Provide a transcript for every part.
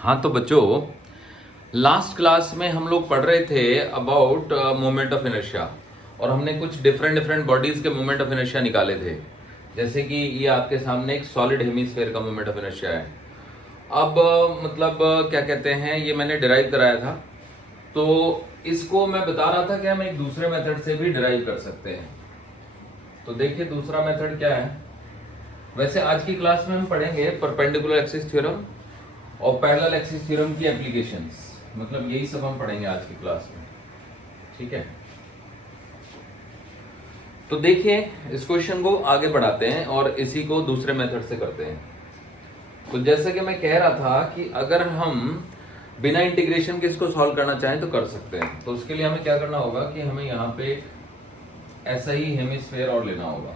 हाँ तो बच्चों, लास्ट क्लास में हम लोग पढ़ रहे थे अबाउट मोमेंट ऑफ इनर्शिया और हमने कुछ डिफरेंट डिफरेंट बॉडीज के मोमेंट ऑफ इनर्शिया निकाले थे। जैसे कि ये आपके सामने एक सॉलिड हेमिस्फेयर का मोमेंट ऑफ इनर्शिया है। अब क्या कहते हैं, ये मैंने डिराइव कराया था, तो इसको मैं बता रहा था कि हम एक दूसरे मेथड से भी डिराइव कर सकते हैं। तो देखिए दूसरा मेथड क्या है। वैसे आज की क्लास में हम पढ़ेंगे परपेंडिकुलर एक्सिस थ्योरम और पैरेलल एक्सिस थ्योरम की एप्लीकेशंस, मतलब यही सब हम पढ़ेंगे आज की क्लास में। ठीक है, तो देखिए इस क्वेश्चन को आगे बढ़ाते हैं और इसी को दूसरे मेथड से करते हैं। तो जैसा कि मैं कह रहा था कि अगर हम बिना इंटीग्रेशन के इसको सॉल्व करना चाहें तो कर सकते हैं। तो उसके लिए हमें क्या करना होगा कि हमें यहाँ पे ऐसा ही हेमिस्फेयर और लेना होगा।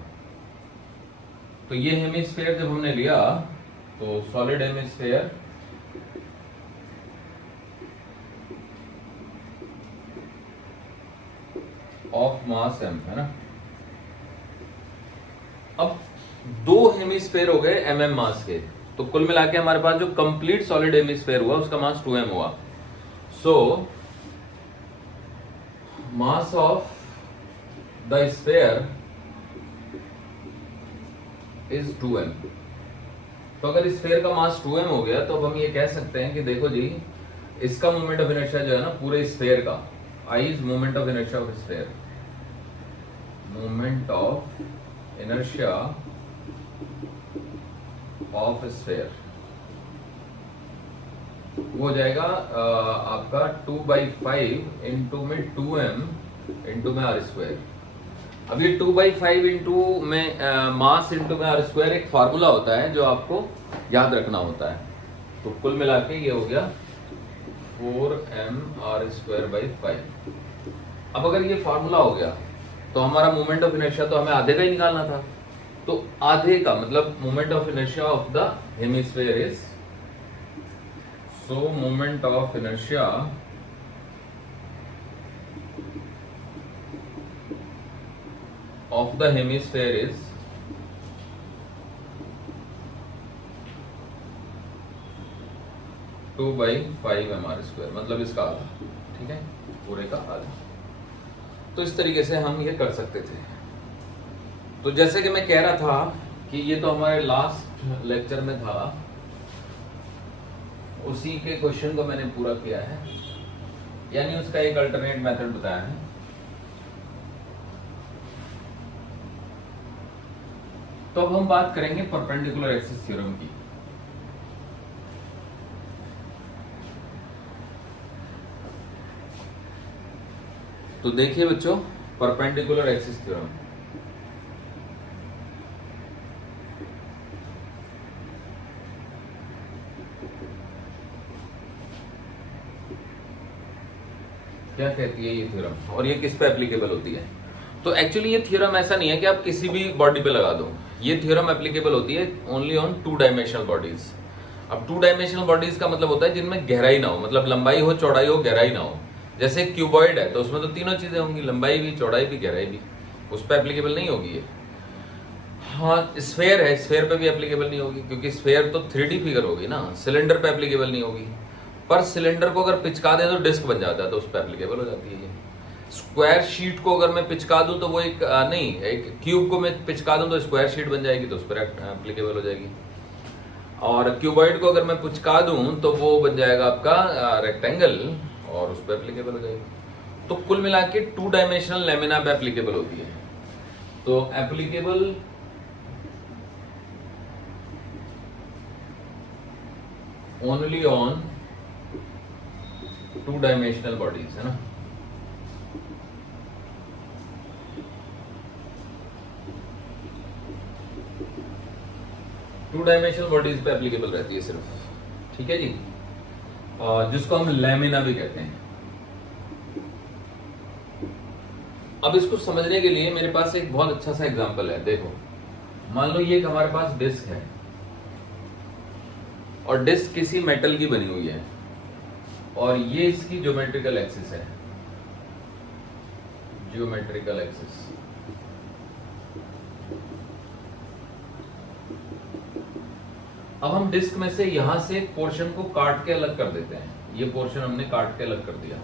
तो ये हेमिस्फेयर जब हमने लिया तो solid hemisphere of mass m है ना। अब दो हेमिस्फेयर हो गए mm मास के, तो कुल मिला के हमारे पास जो कंप्लीट सॉलिड हेमिस्फेयर हुआ उसका मास 2m हुआ। So mass of the sphere is 2m। तो अगर स्फेयर का मास 2m हो गया तो अब हम ये कह सकते हैं कि देखो जी, इसका मोमेंट ऑफ इनर्शिया जो है ना पूरे स्फेयर का, I is moment of inertia of sphere, moment of inertia of sphere वो हो जाएगा आपका 2/5 इंटू में 2m इंटू में r स्क्वायर। अब ये 2/5 इंटू में मास इंटू में r स्क्वायर एक फार्मूला होता है जो आपको याद रखना होता है। तो कुल मिला के ये हो गया 4m/r²/5। अब अगर ये फार्मूला हो गया तो हमारा मोमेंट ऑफ इनर्शिया तो हमें आधे का ही निकालना था। तो आधे का मतलब moment of inertia of the hemisphere is, so moment of inertia of the hemisphere is 2/5 m r², मतलब इसका आधा। ठीक है, पूरे का आधा। तो इस तरीके से हम ये कर सकते थे। तो जैसे कि मैं कह रहा था कि ये तो हमारे लास्ट लेक्चर में था, उसी के क्वेश्चन को मैंने पूरा किया है, यानी उसका एक अल्टरनेट मेथड बताया है। तो अब हम बात करेंगे परपेंडिकुलर एक्सिस थ्योरम की। तो देखिए बच्चों, परपेंडिकुलर एक्सिस थ्योरम, क्या कहती है ये थ्योरम और ये किस पे एप्लीकेबल होती है। तो एक्चुअली ये थ्योरम ऐसा नहीं है कि आप किसी भी बॉडी पे लगा दो। ये थ्योरम एप्लीकेबल होती है ओनली ऑन 2 डायमेंशनल बॉडीज। अब 2 डायमेंशनल बॉडीज का मतलब होता है जिनमें गहराई ना हो, मतलब लंबाई हो, चौड़ाई हो, गहराई ना हो। जैसे क्यूबॉइड है तो उसमें तो तीनों चीजें होंगी, लंबाई भी, चौड़ाई भी, गहराई भी। उस पर एप्लीकेबल नहीं होगी ये। हाँ, स्फेयर है, स्फेयर पे भी एप्लीकेबल नहीं होगी क्योंकि स्फेयर तो 3D फिगर होगी ना। सिलेंडर पे एप्लीकेबल नहीं होगी, पर सिलेंडर को अगर पिचका दें तो डिस्क बन जाता है, तो उस पर एप्लीकेबल हो जाती है ये। स्क्वायर शीट को अगर मैं पिचका दूं तो वो एक नहीं, एक क्यूब को मैं पिचका दूं तो स्क्वायर शीट बन जाएगी, तो उस पर एप्लीकेबल हो जाएगी। और क्यूबॉइड को अगर मैं पिचका दूं तो वो बन जाएगा आपका रेक्टेंगल, और उस पर एप्लीकेबल हो जाएगी। तो कुल मिला के 2 डायमेंशनल लेमिना पे एप्लीकेबल होती है। तो applicable only on 2 dimensional bodies, है ना। टू डायमेंशनल बॉडीज पे एप्लीकेबल रहती है सिर्फ। ठीक है जी, जिसको हम लैमिना भी कहते हैं। अब इसको समझने के लिए मेरे पास एक बहुत अच्छा सा एग्जांपल है। देखो, मान लो ये हमारे पास डिस्क है और डिस्क किसी मेटल की बनी हुई है और ये इसकी ज्योमेट्रिकल एक्सिस है, ज्योमेट्रिकल एक्सिस। अब हम डिस्क में से यहां से एक पोर्शन को काट के अलग कर देते हैं। ये पोर्शन हमने काट के अलग कर दिया,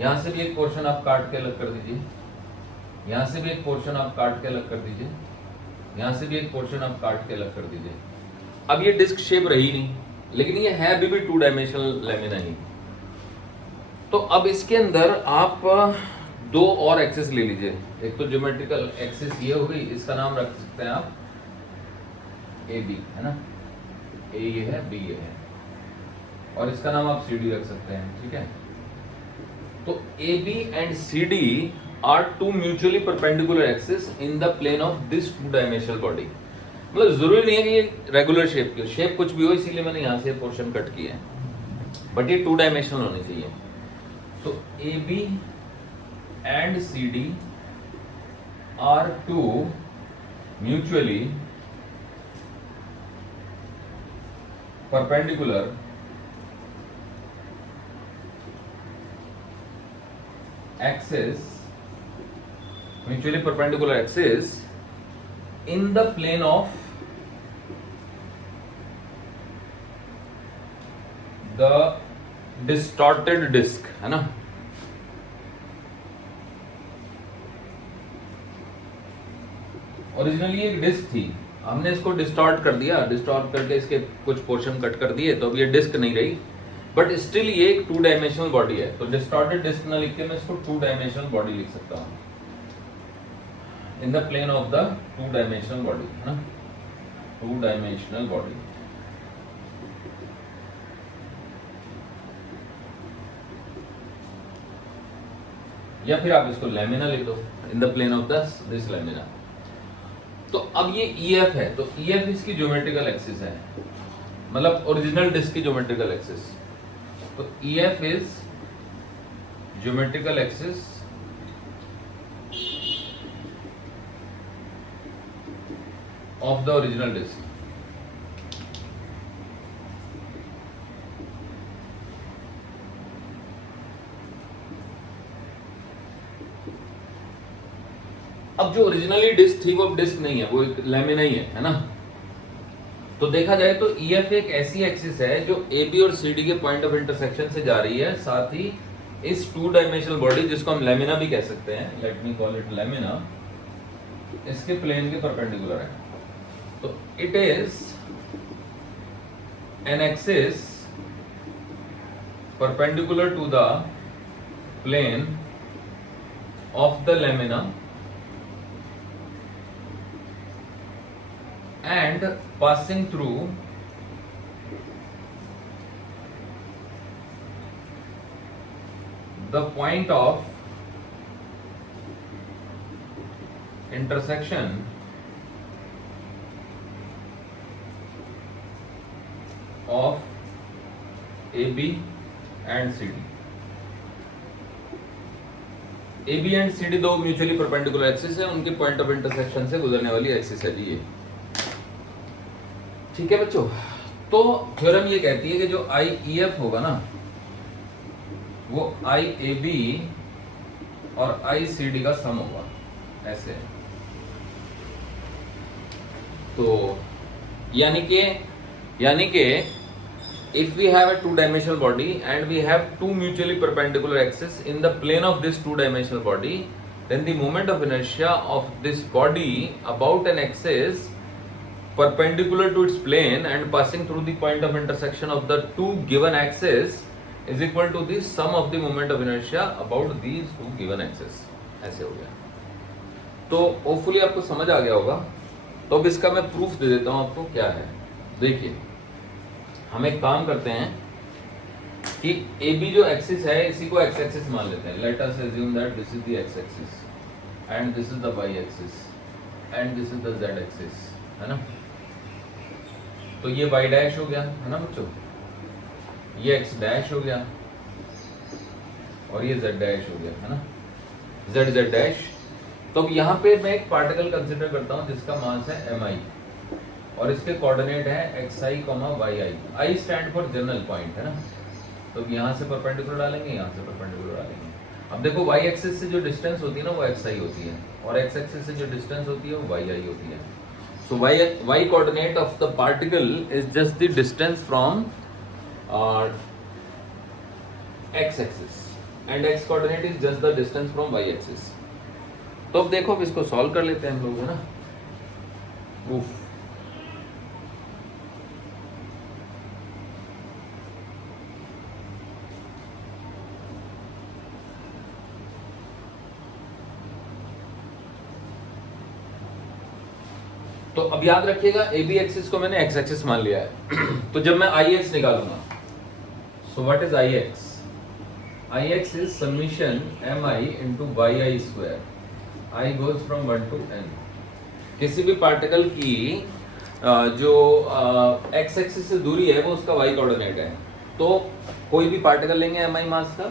यहां से भी एक पोर्शन आप काट के अलग कर दीजिए, यहां से भी एक पोर्शन आप काट के अलग कर दीजिए, यहां से भी एक पोर्शन आप काट के अलग कर दीजिए। अब ये डिस्क शेप रही नहीं, लेकिन ये है अभी भी 2 डायमेंशनल लेमिना ही। तो अब इसके अंदर आप 2 और एक्सिस ले लीजिए। एक तो ज्योमेट्रिकल एक्सिस ये हो गई, इसका नाम रख सकते हैं आप ए बी, है ना, ए ये है, बी ये है, और इसका नाम आप सी डी रख सकते हैं, ठीक है। तो A B and C D are 2 mutually perpendicular axis in the plane of this 2 dimensional body. मतलब जरूरी नहीं है कि ये रेगुलर शेप की, शेप कुछ भी हो, इसीलिए मैंने यहां से पोर्शन कट किया है, बट ये 2 डायमेंशनल होनी चाहिए। तो A B and C D are 2 mutually perpendicular axis, mutually perpendicular axis in the plane of the distorted disc, है ना। ओरिजिनली एक डिस्क थी, हमने इसको डिस्टॉर्ट कर दिया, डिस्टॉर्ट करके इसके कुछ पोर्शन कट कर दिए, तो अब ये डिस्क नहीं रही, बट स्टिल ये एक 2 डायमेंशनल बॉडी है। तो डिस्टॉर्टेड डिस्क ना लिख के मैं इसको 2 डायमेंशनल बॉडी लिख सकता हूं, in the plane of the 2 dimensional body, है ना, 2 डायमेंशनल बॉडी। या फिर आप इसको लेमिना लिख दो, in the plane of this lamina. तो अब ये EF है, तो EF इसकी ज्योमेट्रिकल एक्सिस है, मतलब ओरिजिनल डिस्क की ज्योमेट्रिकल एक्सिस। तो EF is geometrical axis of the original disc. अब जो ओरिजिनली डिस्क थी वो अब डिस्क नहीं है, वो एक लेमिना ही है ना। तो देखा जाए तो EF एक ऐसी एक्सिस है जो AB और CD के पॉइंट ऑफ इंटरसेक्शन से जा रही है, साथ ही इस 2 डायमेंशनल बॉडी, जिसको हम लेमिना भी कह सकते हैं, let me call it lamina, इसके प्लेन के परपेंडिकुलर है। तो it is an axis perpendicular to the plane of the lamina and passing through the point of intersection of AB and CD। AB and CD 2 mutually perpendicular axis है, उनके point of intersection से गुजरने वाली axis है जी ये, ठीक है बच्चों। तो थ्योरम ये कहती है कि जो IEF होगा ना, वो IAB और ICD का सम होगा, ऐसे। तो यानी कि if we have a 2-dimensional body and we have 2 mutually perpendicular axes in the plane of this 2-dimensional body, then the moment of inertia of this body about an axis perpendicular to its plane and passing through the point of intersection of the 2 given axes is equal to the sum of the moment of inertia about these 2 given axes। ऐसे हो गया। तो hopefully आपको समझ आ गया होगा। तो अब इसका मैं प्रूफ दे देता हूं आपको क्या है। देखिए, हम एक काम करते हैं कि AB जो एक्सिस है, इसी को एक्स एक्सिस मान लेते हैं। Let us assume that this is the X axis and this is the Y axis and this is the Z axis, है ना। तो ये y डैश हो गया, है ना बच्चों, ये x डैश हो गया और ये z डैश हो गया, है ना, z डैश। तो अब यहाँ पे मैं एक पार्टिकल कंसिडर करता हूँ जिसका मास है mi और इसके कोऑर्डिनेट है xi, yi। I stand for general point, है ना। तो अब यहाँ से परपेंडिकुलर डालेंगे, यहाँ से परपेंडिकुलर डालेंगे। अब देखो y एक्सिस से जो डिस्टेंस होती है ना वो xi होती है और x एक्सिस से जो डिस्टेंस होती है वो yi होती है। So y coordinate of the particle is just the distance from x axis and x coordinate is just the distance from y axis. तो अब देखो, अब इसको सॉल्व कर लेते हैं हम लोग, है ना. प्रूफ. तो अब याद रखिएगा ए बी एक्सिस को मैंने एक्स एक्सिस मान लिया है. तो जब मैं आई एक्स निकालूंगा, so what is I X? I X is summation M I into Y I square. I goes from 1 to n. किसी भी पार्टिकल की जो एक्स एक्सिस से दूरी है वो उसका वाई कोऑर्डिनेट है. तो कोई भी पार्टिकल लेंगे एम आई मास का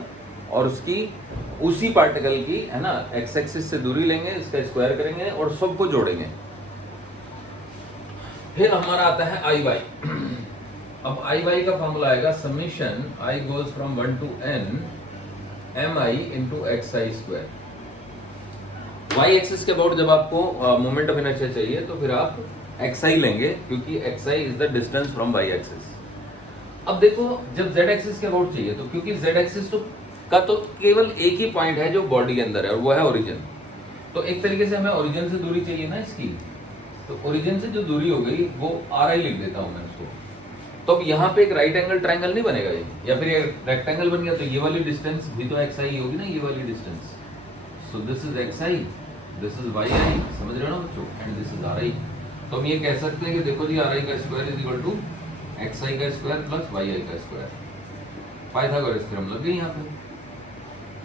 और उसकी उसी पार्टिकल की, है ना, एक्स एक्सिस से दूरी लेंगे, इसका स्क्वायर करेंगे और सबको जोड़ेंगे. फिर हमारा आता है आई वाई. अब आई वाई का फॉर्मूला आएगा summation I goes from 1 to n M I into X I square. Y axis के अबाउट जब आपको मोमेंट ऑफ इनर्शिया चाहिए तो फिर आप एक्स आई लेंगे, क्योंकि X I is the distance from Y axis. अब देखो, जब जेड एक्सिस के अबाउट चाहिए, तो क्योंकि जेड एक्सिस का तो केवल एक ही पॉइंट है जो बॉडी के अंदर है और वो है ओरिजिन. तो एक तरीके से हमें ओरिजिन से दूरी चाहिए ना इसकी. तो ओरिजिन से जो दूरी हो गई वो आर आई लिख देता हूं मैं उसको. तो अब यहाँ पे एक राइट एंगल ट्राइंगल नहीं बनेगा ये, या फिर एक रेक्टेंगल बन गया, तो ये वाली डिस्टेंस भी तो एक्स आई होगी ना, ये वाली distance. So this is x i, this is y i. समझ रहे हो ना बच्चों? And this is r i. तो हम ये कह सकते हैं कि देखो जी, आर आई का square is equal to x i का स्क्वायर प्लस वाई आई का स्क्वायर. पाइथागोरस थ्योरम लग गई यहाँ पे.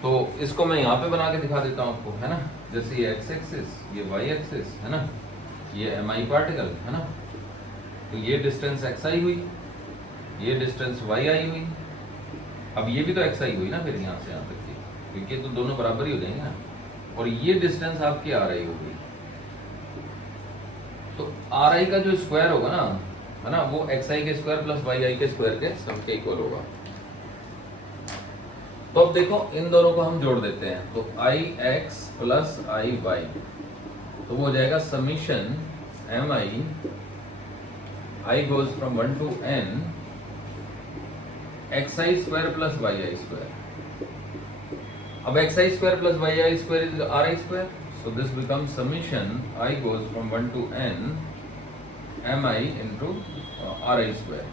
तो इसको मैं यहाँ पे बना के दिखा देता हूँ आपको, है ना. जैसे ये एक्स एक्सिस, ये वाई एक्सिस, है ना, ये एम आई पार्टिकल, है ना. तो ये डिस्टेंस एक्स आई हुई, ये डिस्टेंस वाई आई हुई. अब ये भी तो एक्स आई हुई ना फिर यहाँ से यहाँ तक की, क्योंकि तो दोनों बराबर ही हो जाएंगे ना. और ये डिस्टेंस आपकी आर आई हो गई. तो आर आई का जो स्क्वायर होगा ना, है ना, वो एक्स आई के स्क्वायर प्लस वाई आई के स्क्वायर के सम के इक्वल होगा. तो अब देखो, इन दोनों को हम जोड़ देते हैं. तो i x plus i y, तो वो हो जाएगा summation M i goes from 1 to n x I square plus y I square. अब x I square plus y I square is r i square. So this become summation I goes from 1 to n M I into r i square.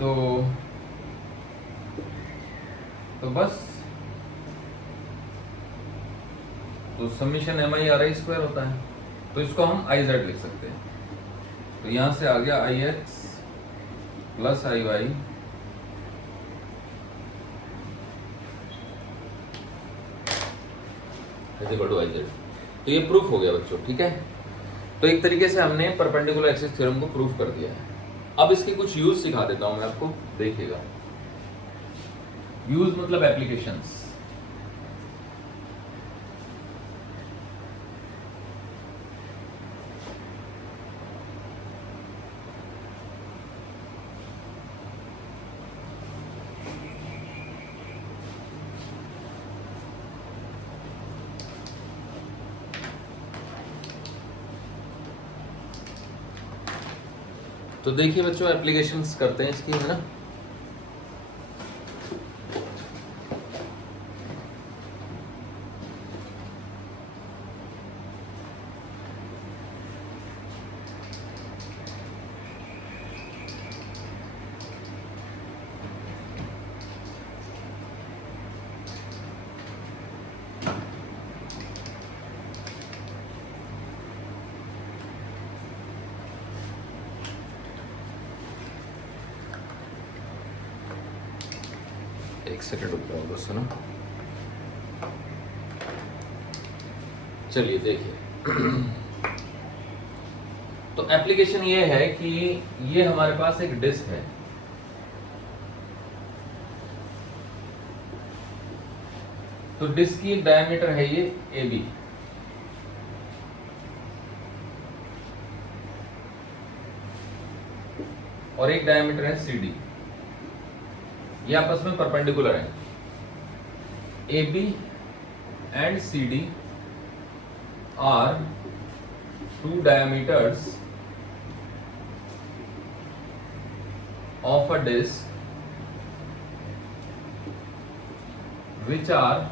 तो बस, तो summation M i r i square होता है. तो इसको हम I Z लिख सकते हैं. तो यहां से आ गया i x plus i y equal to i z. तो ये प्रूफ हो गया बच्चों, ठीक है. तो एक तरीके से हमने परपेंडिकुलर एक्सिस थ्योरम को प्रूफ कर दिया है. अब इसके कुछ यूज सिखा देता हूं मैं आपको, देखिएगा. यूज मतलब एप्लीकेशंस. तो देखिए बच्चों, एप्लीकेशंस करते हैं इसकी, है ना. एक सेकंड रुक जाओ बस, है ना. चलिए देखिए. तो एप्लीकेशन ये है कि ये हमारे पास एक डिस्क है. तो डिस्क की एक डायमीटर है ये ए बी. और एक डायमीटर है सी डी. ये आपस में परपेंडिकुलर है. A B and C D are two diameters of a disk which are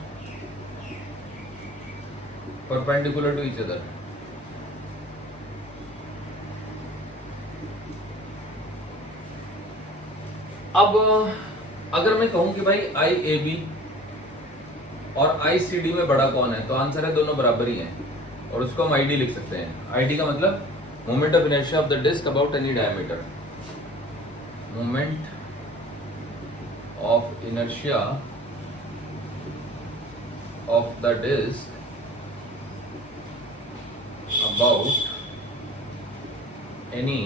perpendicular to each other. अब अगर मैं कहूं कि भाई आई ए बी और आई सी डी में बड़ा कौन है, तो आंसर है दोनों बराबर ही हैं और उसको हम आई डी लिख सकते हैं. आई डी का मतलब moment of inertia of the disc about any diameter. Moment of inertia of the disc about any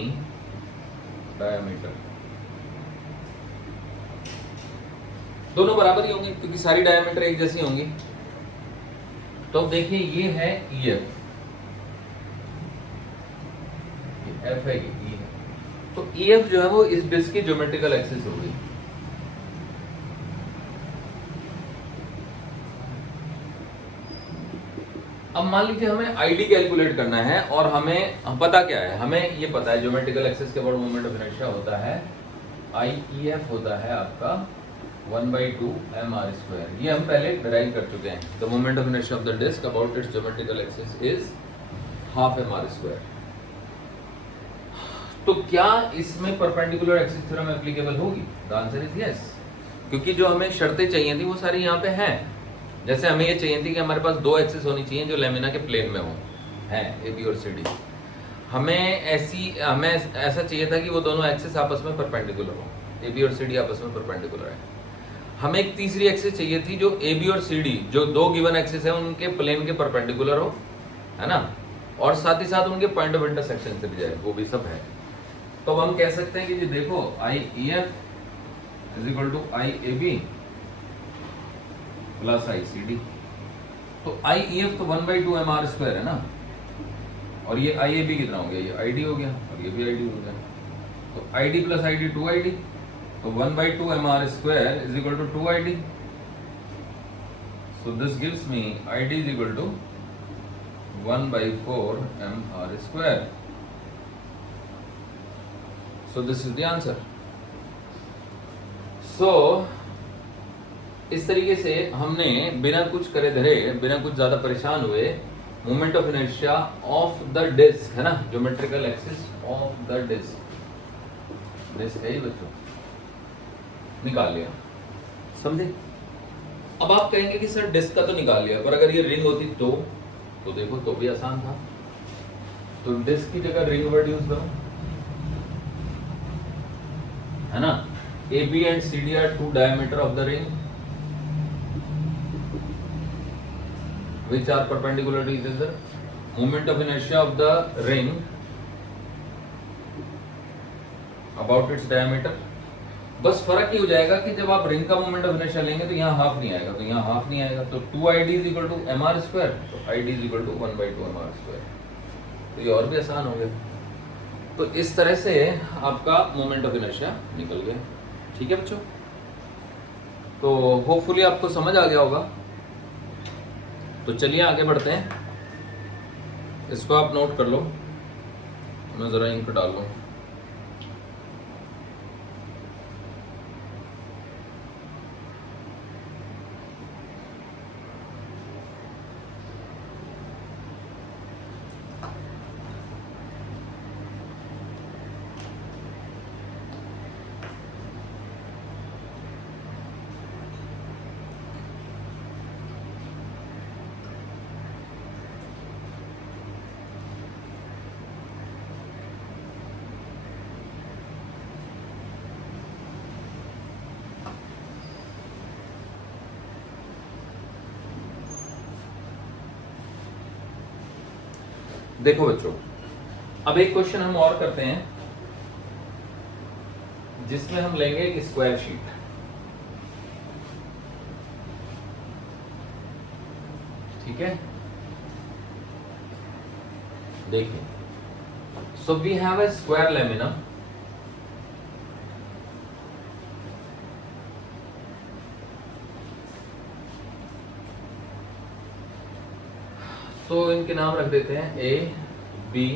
diameter. दोनों बराबर ही होंगे क्योंकि सारी डायमीटर एक जैसी होंगी. तो अब देखिए ये है ई एफ, एफ है, ये है. तो ई एफ जो है वो इस डिस्क की ज्योमेट्रिकल एक्सिस होगी. अब मान लीजिए हमें आईडी कैलकुलेट करना है और हमें पता क्या है, हमें ये पता है ज्योमेट्रिकल एक्सिस के अबाउट मोमेंट ऑफ इनर्शिया होता है आई ई एफ होता है आपका 1/2 mr². ये हम पहले डिराइव कर चुके हैं. The moment of inertia of the disc about its geometrical axis is 1/2 mr². तो क्या इसमें परपेंडिकुलर एक्सिस थ्योरम एप्लीकेबल होगी? द आंसर इज यस, क्योंकि जो हमें शर्तें चाहिए थी वो सारी यहाँ पे हैं. जैसे हमें ये चाहिए थी कि हमारे पास दो एक्सिस होनी चाहिए जो लेमिना के प्लेन में हो, हैं ए बी और सी डी. हमें ऐसा चाहिए था कि वो दोनों एक्सिस आपस में परपेंडिकुलर हो, ए बी और सी डी आपस में परपेंडिकुलर है. हमें एक तीसरी एक्सिस चाहिए थी जो ए बी और सी डी जो दो गिवन एक्सिस है उनके प्लेन के परपेंडिकुलर हो, है ना, और साथ ही साथ उनके पॉइंट ऑफ इंटरसेक्शन से भी जाए, वो भी सब है. तो अब हम कह सकते हैं कि जी देखो I E F is equal to I A B plus I C D. तो आई ई एफ तो 1/2 mr² है ना, और ये आई ए बी कितना हो गया, ये आई डी हो गया और ये भी आई डी हो गया. तो I D plus I D 2ID. तो 1/2 mr² is equal to 2ID. So this gives me ID is equal to 1/4 mr². So this is the answer. So इस तरीके से हमने बिना कुछ करे धरे, बिना कुछ ज्यादा परेशान हुए, moment of inertia of the disc, है ना, geometrical axis of the disc है ही बच्चों, निकाल लिया. समझे? अब आप कहेंगे कि सर डिस्क का तो निकाल लिया, पर अगर ये रिंग होती तो देखो तो भी आसान था. तो डिस्क की जगह रिंग वर्ड यूज करो, है ना. A B and C D are two diameter of the ring which are perpendicular to each other. Moment of inertia of the ring about its diameter. बस फर्क ये हो जाएगा कि जब आप रिंग का मोमेंट ऑफ इनर्शिया लेंगे तो यहाँ हाफ नहीं आएगा, तो यहाँ हाफ नहीं आएगा. तो 2ID is equal to mr², तो ID is equal to 1/2 mr². तो ये और भी आसान हो गया. तो इस तरह से आपका मोमेंट ऑफ इनर्शिया निकल गया. ठीक है बच्चों, तो होपफुली आपको समझ आ गया होगा. तो चलिए आगे बढ़ते हैं. इसको आप नोट कर लो, मैं जरा इंक डाल लूं. देखो बच्चों, अब एक क्वेश्चन हम और करते हैं जिसमें हम लेंगे एक स्क्वायर शीट. ठीक है, देखिए. So we have a square lamina. तो इनके नाम रख देते हैं ए बी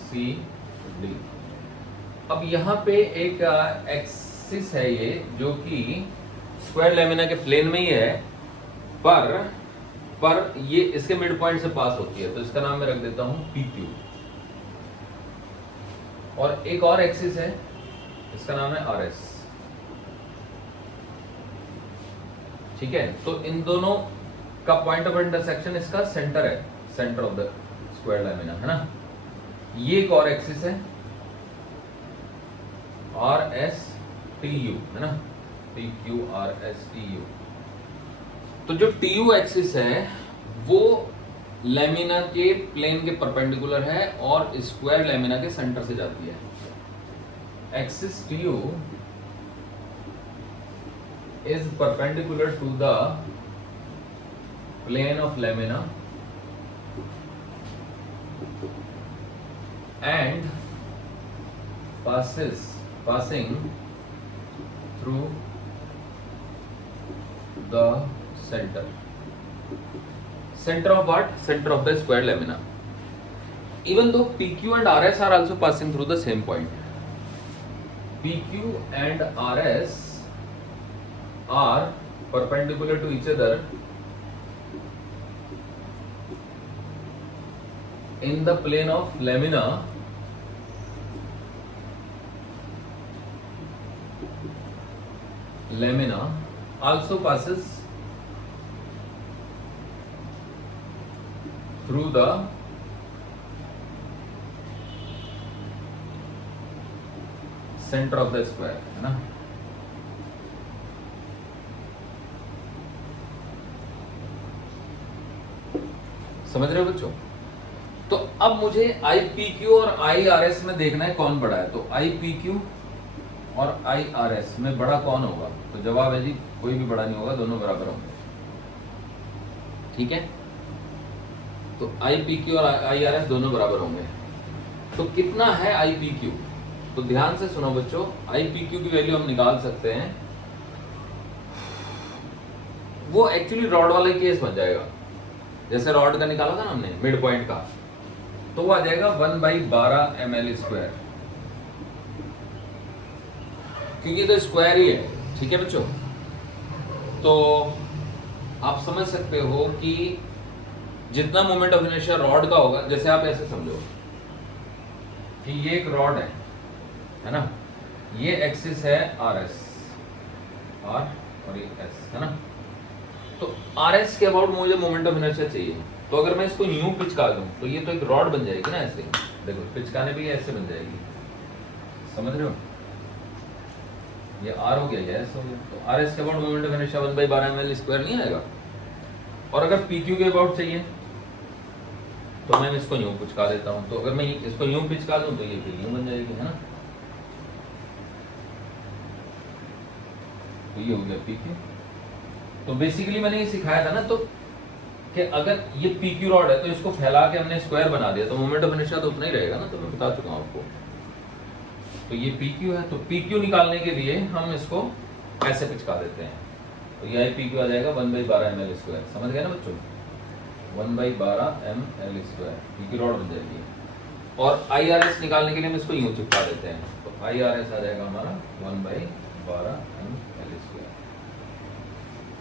सी डी। अब यहाँ पे एक एक्सिस है ये, जो कि स्क्वायर लेमिना के प्लेन में ही है, पर ये इसके मिड पॉइंट से पास होती है, तो इसका नाम मैं रख देता हूं पी क्यू। और एक और एक्सिस है, इसका नाम है आर एस। ठीक है, तो इन दोनों का पॉइंट ऑफ इंटरसेक्शन इसका सेंटर है, centre of the square lamina, है ना। ये एक और एक्सिस है, आर एस टी यू, है ना, P Q R S T U. तो जो टी यू एक्सिस है वो लेमिना के प्लेन के परपेंडिकुलर है और स्क्वायर लेमिना के सेंटर से जाती है। Axis T U is perpendicular to the plane of lamina and passing through the center of what? Center of the square lamina. Even though PQ and RS are also passing through the same point, PQ and RS are perpendicular to each other in the plane of lamina also passes through the center of the square, है ना। समझ रहे हो बच्चों? तो अब मुझे आई P Q और आई आर एस में देखना है कौन बड़ा है। तो आई पी क्यू और आई आर एस में बड़ा कौन होगा? तो जवाब है जी कोई भी बड़ा नहीं होगा, दोनों बराबर होंगे। ठीक है, तो आई पी क्यू और आई आर एस दोनों बराबर होंगे। तो कितना है आई पी क्यू? तो ध्यान से सुनो बच्चों, आई पी क्यू की वैल्यू हम निकाल सकते हैं। वो एक्चुअली रॉड वाला केस बन जाएगा, जैसे रॉड का निकाला था ना हमने मिड पॉइंट का, तो वो आ जाएगा 1/12 ml स्क्वायर, क्योंकि तो स्क्वायर ही है। ठीक है बच्चों, तो आप समझ सकते हो कि जितना मोमेंट ऑफ इनर्शिया रॉड का होगा, जैसे आप ऐसे समझो कि ये एक रॉड है ना, ये एक्सिस है आर एस, आर और ये एस, है ना। तो आर एस के अबाउट मुझे मोमेंट ऑफ इनर्शिया चाहिए। तो अगर मैं इसको यूं पिचका दूं तो ये तो एक रॉड बन जाएगी ना, ऐसे देखो पिचकाने पे ऐसे बन जाएगी, समझ रहे हो? ये आर हो गया, ये एस हो गया। तो आर एस के about moment of inertia 1/12 ml square नहीं आएगा। और अगर पी क्यू के अबाउट चाहिए तो मैं इसको यूं पिचका देता हूं। तो अगर मैं इसको यूं पिचका दूं तो ये फिर यूं बन जाएगी, है ना। तो ये हो गया पी क्यू। तो बेसिकली मैंने ये सिखाया था ना, तो कि अगर ये पी क्यू रॉड है तो इसको फैला के हमने स्क्वायर बना दिया तो मोमेंट ऑफ इनर्शिया तो उतना ही रहेगा ना। तो मैं बता चुका हूं आपको। तो ये पी क्यू है, तो पी क्यू निकालने के लिए हम इसको ऐसे पिचका देते हैं। तो ये पी क्यू आ जाएगा 1/12 ml स्क्वायर। समझ गए ना बच्चों? 1/12 ml square P Q rod बन जाएगी। और आई आर एस निकालने के लिए हम इसको यूं चिपका देते हैं। तो आई आर एस आ जाएगा हमारा 1/12 ml स्क्वायर।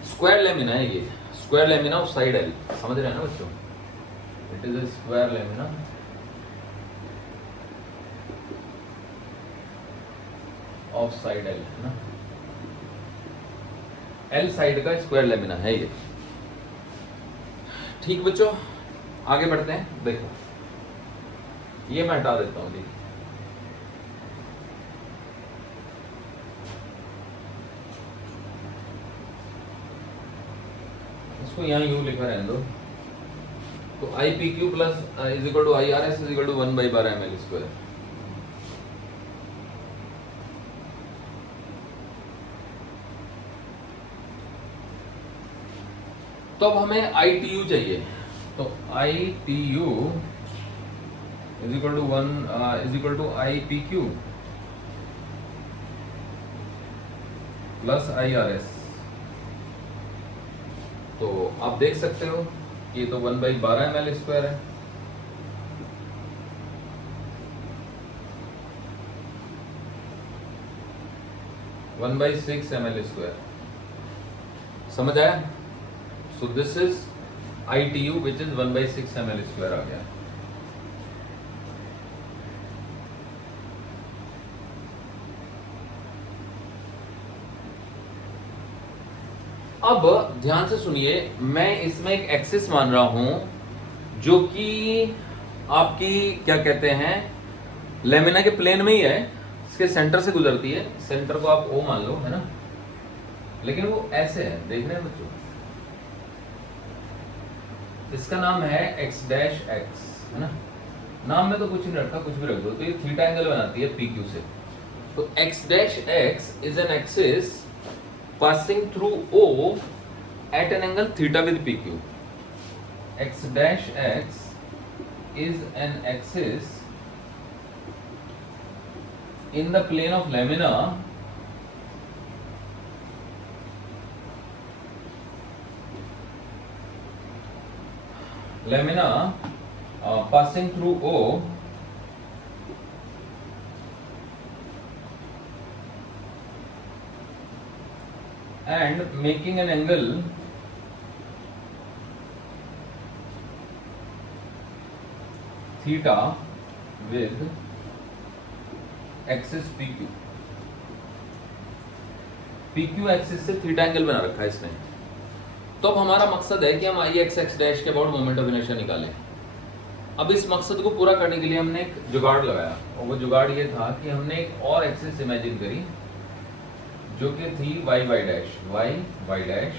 स्क्वायर लेमिना है ये, square lamina of side L. समझ रहे हैं ना बच्चों? It is a square lamina of side L, है ना। एल साइड का स्क्वायर लेमिना है ये। ठीक बच्चों, आगे बढ़ते हैं। देखो ये मैं हटा देता हूं जी। इसको यहाँ यू लिखा रहने दो। तो I P Q plus is equal to I R S is equal to 1/12 ml square. तो अब हमें आई टी यू चाहिए। तो I T U is equal to I P Q plus I R S. तो आप देख सकते हो ये तो 1/12 ml² है, वन बाई 6 ml²। समझ आया? सो this is ITU which is 1/6 ml² आ गया। अब ध्यान से सुनिए, मैं इसमें एक एक्सिस मान रहा हूं जो कि आपकी क्या कहते हैं, लेमिना के प्लेन में ही है, इसके सेंटर से गुजरती है। सेंटर को आप O मान लो, है ना, लेकिन वो ऐसे है, देख रहे हैं बच्चों? इसका नाम है x डैश x, है ना। नाम में तो कुछ नहीं रखा, कुछ भी रख दो, तो ये थीटा एंगल बनाती है PQ से। तो x dash x is an axis passing through O at an angle theta with PQ. X dash x is an axis in the plane of lamina passing through O and making an angle theta with axis PQ। PQ axis से theta angle बना रखा है इसने। तो अब हमारा मकसद है कि हम IXX डैश के अबाउट मोमेंट ऑफ इनर्शिया निकालें। अब इस मकसद को पूरा करने के लिए हमने एक जुगाड़ लगाया, और वो जुगाड़ ये था कि हमने एक और एक्सिस इमेजिन करी जो कि थी y डैश,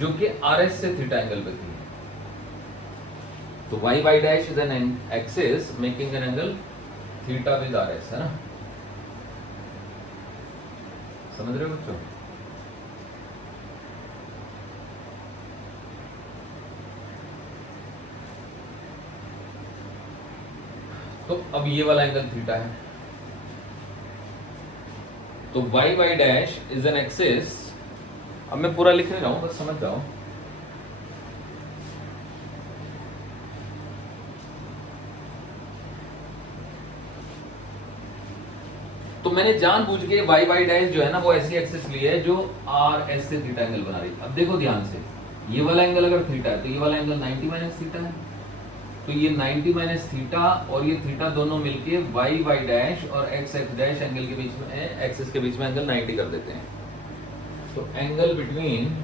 जो कि RS से थीटा एंगल पे थी। तो y dash is an axis making an angle theta with RS, है ना। समझ रहे हो बच्चों? तो अब ये वाला एंगल थीटा है। तो y dash is an axis, अब मैं पूरा लिख नहीं रहा हूं, बस समझ जाओ। तो मैंने जानबूझ के y डैश जो है ना वो ऐसी एक्सिस ली है जो RS से थीटा एंगल बना रही है। अब देखो ध्यान से, ये वाला एंगल अगर थीटा है तो ये वाला एंगल 90 माइनस थीटा है, तो ये 90 माइनस थीटा और ये थीटा दोनों मिलके y डैश और x डैश एंगल के बीच में, एक्सिस के बीच में एंगल 90 कर देते हैं। तो एंगल बिटवीन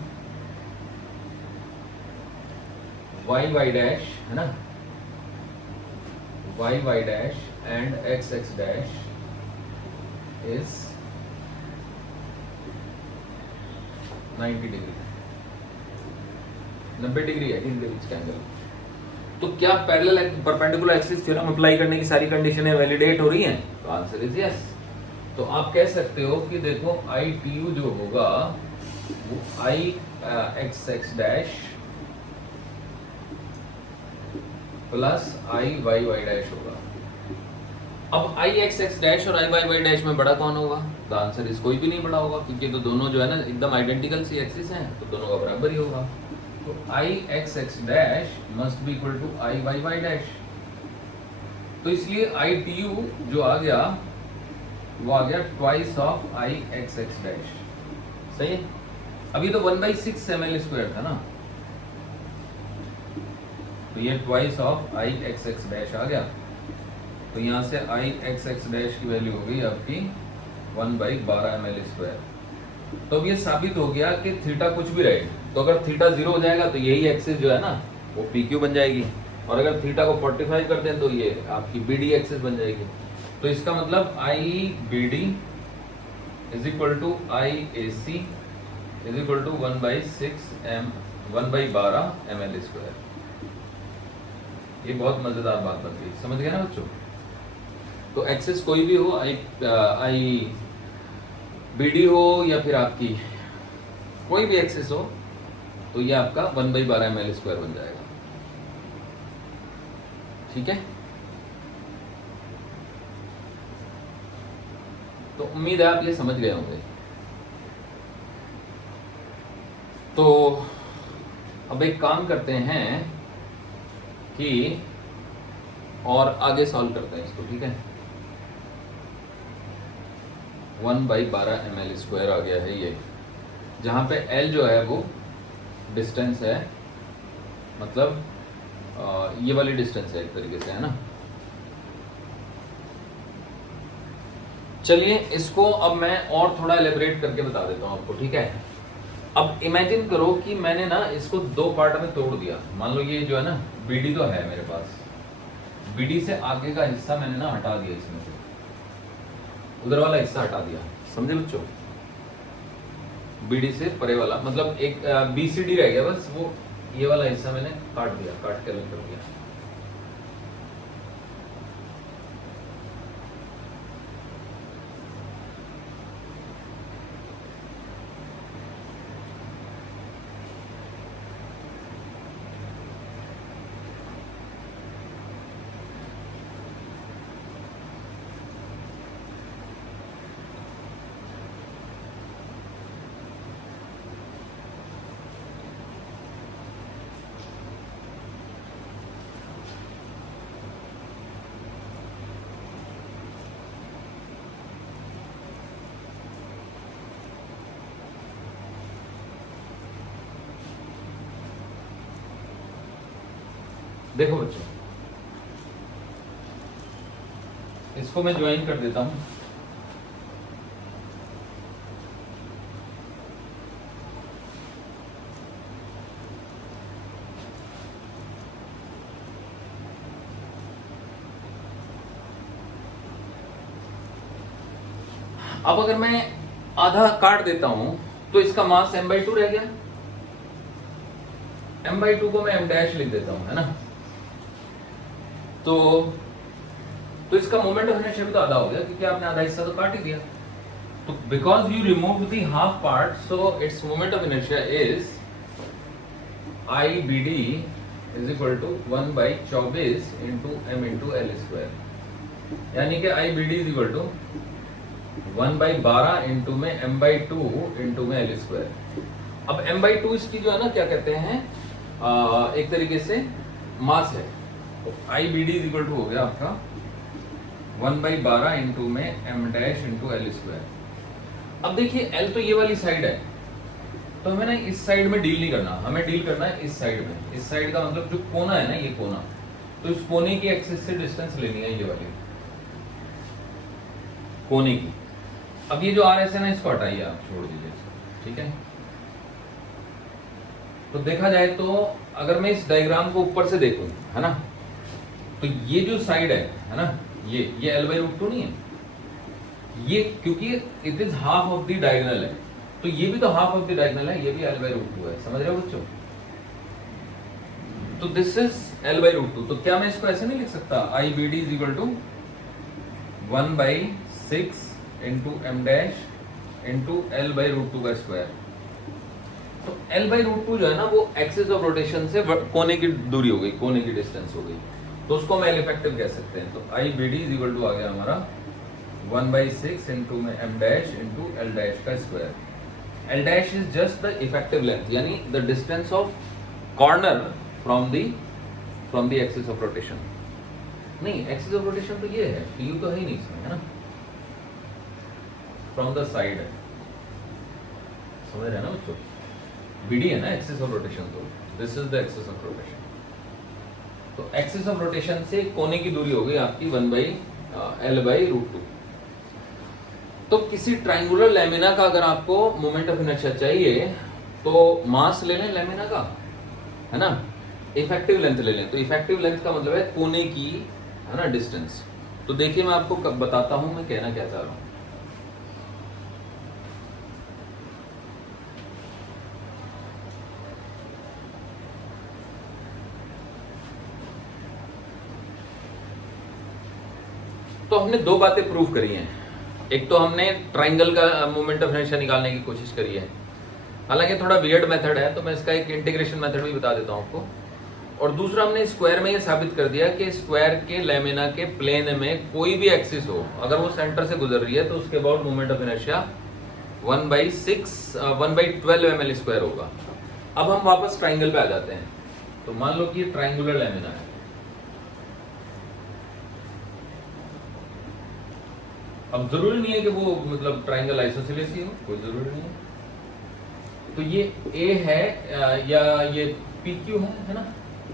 y डैश, है ना, y dash and x dash is 90 degree, 90 degree है इनके बीच का एंगल। तो क्या parallel perpendicular axis theorem apply करने की सारी कंडीशनें वैलिडेट हो रही हैं? तो आंसर इज यस। तो आप कह सकते हो कि देखो ITU जो होगा वो IXX dash plus IYY dash होगा। अब IXX डैश और IYY डैश में बड़ा कौन होगा? द आंसर इज कोई भी नहीं बड़ा होगा, क्योंकि तो दोनों जो है ना एकदम आइडेंटिकल सी एक्सिस हैं, तो दोनों का बराबर ही होगा। तो IXX dash must be equal to IYY dash. तो इसलिए ITU जो आ गया वो आ गया ट्वाइस ऑफ IXX डैश। सही है? अभी तो 1/6 ml² था ना, तो ये ट्वाइस ऑफ IXX डैश आ गया। तो यहां से IXX डैश की वैल्यू हो गई आपकी 1/12 ml²। तो अब ये साबित हो गया कि थीटा कुछ भी रहे, तो अगर थीटा 0 हो जाएगा तो यही एक्सिस जो है ना वो PQ बन जाएगी, और अगर थीटा को 45 कर दें तो ये आपकी BD एक्सिस बन जाएगी। तो इसका मतलब IBD is equal to IAC is equal to 1/12 ml²। ये बहुत मजेदार बात बन गई, समझ गए ना बच्चों? तो एक्सिस कोई भी हो, IBD हो या फिर आपकी कोई भी एक्सिस हो, तो ये आपका 1/12 ml² बन जाएगा। ठीक है? तो उम्मीद है आप ये समझ गए होंगे। तो अब एक काम करते हैं कि और आगे सॉल्व करते हैं इसको, ठीक है। 1/12 ml² आ गया है ये, जहाँ पे L जो है वो डिस्टेंस है, मतलब ये वाली डिस्टेंस है एक तरीके से, है ना। चलिए इसको अब मैं और थोड़ा एलेबरेट करके बता देता हूँ आपको, ठीक है। अब इमेजिन करो कि मैंने ना इसको दो पार्ट में तोड़ दिया। मान लो ये जो है ना BD तो है मेरे पास, BD से आगे का हिस्सा मैंने ना हटा दिया, इसमें से उधर वाला हिस्सा हटा दिया, समझे बच्चों। BD से परे वाला, मतलब एक BCD रह गया बस, वो ये वाला हिस्सा मैंने काट दिया, काट के अलग कर दिया। देखो बच्चों, इसको मैं ज्वाइन कर देता हूं। अब अगर मैं आधा काट देता हूं तो इसका मास m/2 रह गया। m/2 को मैं m' लिख देता हूं, है ना। तो इसका मोमेंट ऑफ इनर्शिया भी तो आधा हो गया, क्योंकि आपने आधा हिस्सा तो काट ही दिया। तो because you remove the half part, so its moment of inertia is IBD is equal to 1/24 into m into L², यानी कि IBD is equal to 1/12 into में m/2 इंटू में L²। अब m/2 इसकी जो है ना क्या कहते हैं, एक तरीके से मास है। तो IBD इज इक्वल टू हो गया आपका 1/12 इंटू में m' इंटू L²। अब देखिए L तो ये वाली साइड है, तो हमें ना इस साइड में डील नहीं करना, हमें डील करना है इस साइड में। इस साइड का मतलब जो कोना है ना, ये कोना, तो इस कोने की एक्सिस से डिस्टेंस लेनी है, ये वाली कोने की। अब ये जो RS है ना, इसको हटाइए आप, छोड़ दीजिए इसको, ठीक है। तो देखा जाए तो अगर मैं इस डायग्राम को ऊपर से देखूं, है ना, तो ये जो साइड है ना, ये L/√2 नहीं है, ये क्योंकि it is half of the diagonal है, तो ये भी तो हाफ ऑफ द डायगोनल है, ये भी L/√2 है, समझ रहे हो बच्चों। तो दिस इज L/√2। तो क्या मैं इसको ऐसे नहीं लिख सकता, IBD is equal to 1/6 into m' into L/√2 का स्क्वायर। तो L/√2 जो है ना, वो एक्सिस ऑफ रोटेशन से कोने की दूरी हो गई, कोने की डिस्टेंस हो गई, तो उसको हम L इफेक्टिव कह सकते हैं। तो IBD इज इक्वल टू आ गया हमारा 1/6 इंटू में m' इंटू L' का square. L' is just the effective length, यानी the distance of corner from the axis of rotation. नहीं, एक्सिस ऑफ रोटेशन तो ये है, PU तो है ही नहीं इसमें, है ना, फ्रॉम द साइड है, समझ रहे हैं ना बच्चों। BD है ना एक्सिस ऑफ रोटेशन, तो this is the axis of rotation. तो एक्सिस ऑफ रोटेशन से कोने की दूरी हो गई आपकी 1/L/√2। तो किसी ट्रायंगुलर लैमिना का अगर आपको मोमेंट ऑफ इनर्शिया चाहिए, तो मास ले लें लैमिना का, है ना, इफेक्टिव लेंथ ले लें। तो इफेक्टिव लेंथ का मतलब है कोने की, है ना, डिस्टेंस। तो देखिए मैं आपको बताता हूं मैं कहना क्या चाह रहा हूं। तो हमने दो बातें प्रूव करी हैं। एक तो हमने ट्रायंगल का मोमेंट ऑफ इनर्शिया निकालने की कोशिश करी है, हालांकि थोड़ा वियर्ड मेथड है, तो मैं इसका एक इंटीग्रेशन मेथड भी बता देता हूं आपको। और दूसरा हमने स्क्वायर में ये साबित कर दिया कि स्क्वायर के लैमिना के प्लेन में कोई भी एक्सिस हो, अगर वो सेंटर से गुजर रही है, तो उसके about moment of inertia 1/12 ml² होगा। अब हम वापस ट्राइंगल पे आ जाते हैं। तो मान लो कि ये ट्राइंगुलर लैमिना है। अब जरूरी नहीं है कि वो मतलब ट्राइंगल आइसोसेलेस ही हो, कोई जरूरी नहीं है। तो ये ए है या ये पी क्यू है ना,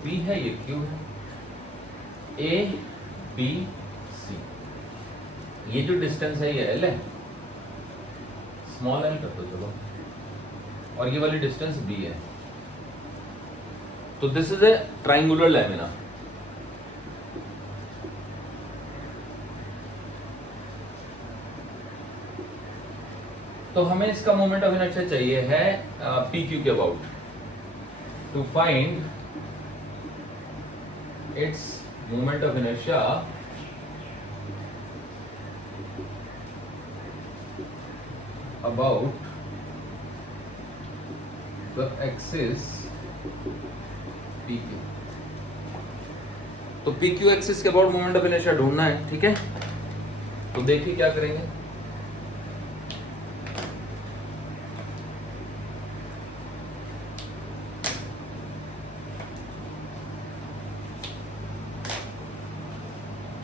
पी है ये क्यू है, ए बी सी, ये जो डिस्टेंस है ये एल है, स्मॉल एल कर दो चलो, और ये वाली डिस्टेंस बी है। तो this is a triangular lamina. तो हमें इसका मोमेंट ऑफ इनर्शिया चाहिए है पी क्यू के about, to find its moment of inertia about the axis P Q. तो पी क्यू एक्सिस के अबाउट मोमेंट ऑफ इनर्शिया ढूंढना है, ठीक है। तो देखिए क्या करेंगे।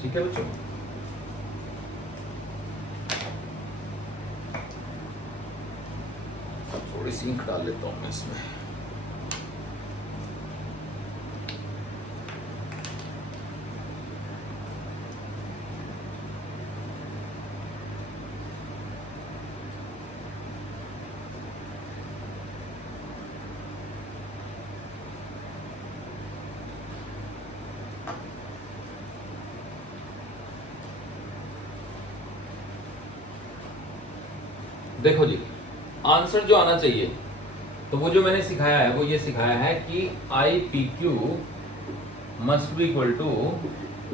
ठीक है बच्चों, अब थोड़ी सी इंक डाल लेता हूं मैं इसमें। देखो जी, आंसर जो आना चाहिए, तो वो जो मैंने सिखाया है वो ये सिखाया है कि I P Q must be equal to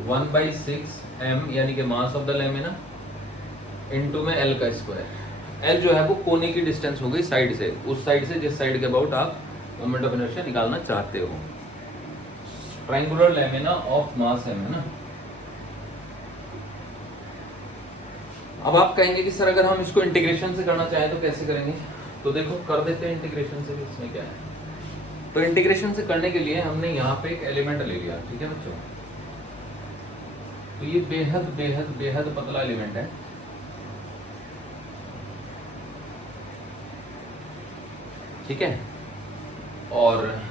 1/6 m यानी कि mass of the lamina into में l का स्क्वायर। l जो है वो कोने की डिस्टेंस हो गई साइड से, उस साइड से जिस साइड के अबाउट आप मोमेंट ऑफ इनर्शिया निकालना चाहते हो। Triangular lamina of mass m है ना। अब आप कहेंगे कि सर अगर हम इसको इंटीग्रेशन से करना चाहें तो कैसे करेंगे। तो देखो कर देते हैं इंटीग्रेशन से भी, इसमें क्या है। तो इंटीग्रेशन से करने के लिए हमने यहाँ पे एक एलिमेंट ले लिया, ठीक है बच्चों। तो ये बेहद बेहद बेहद पतला एलिमेंट है, ठीक है। और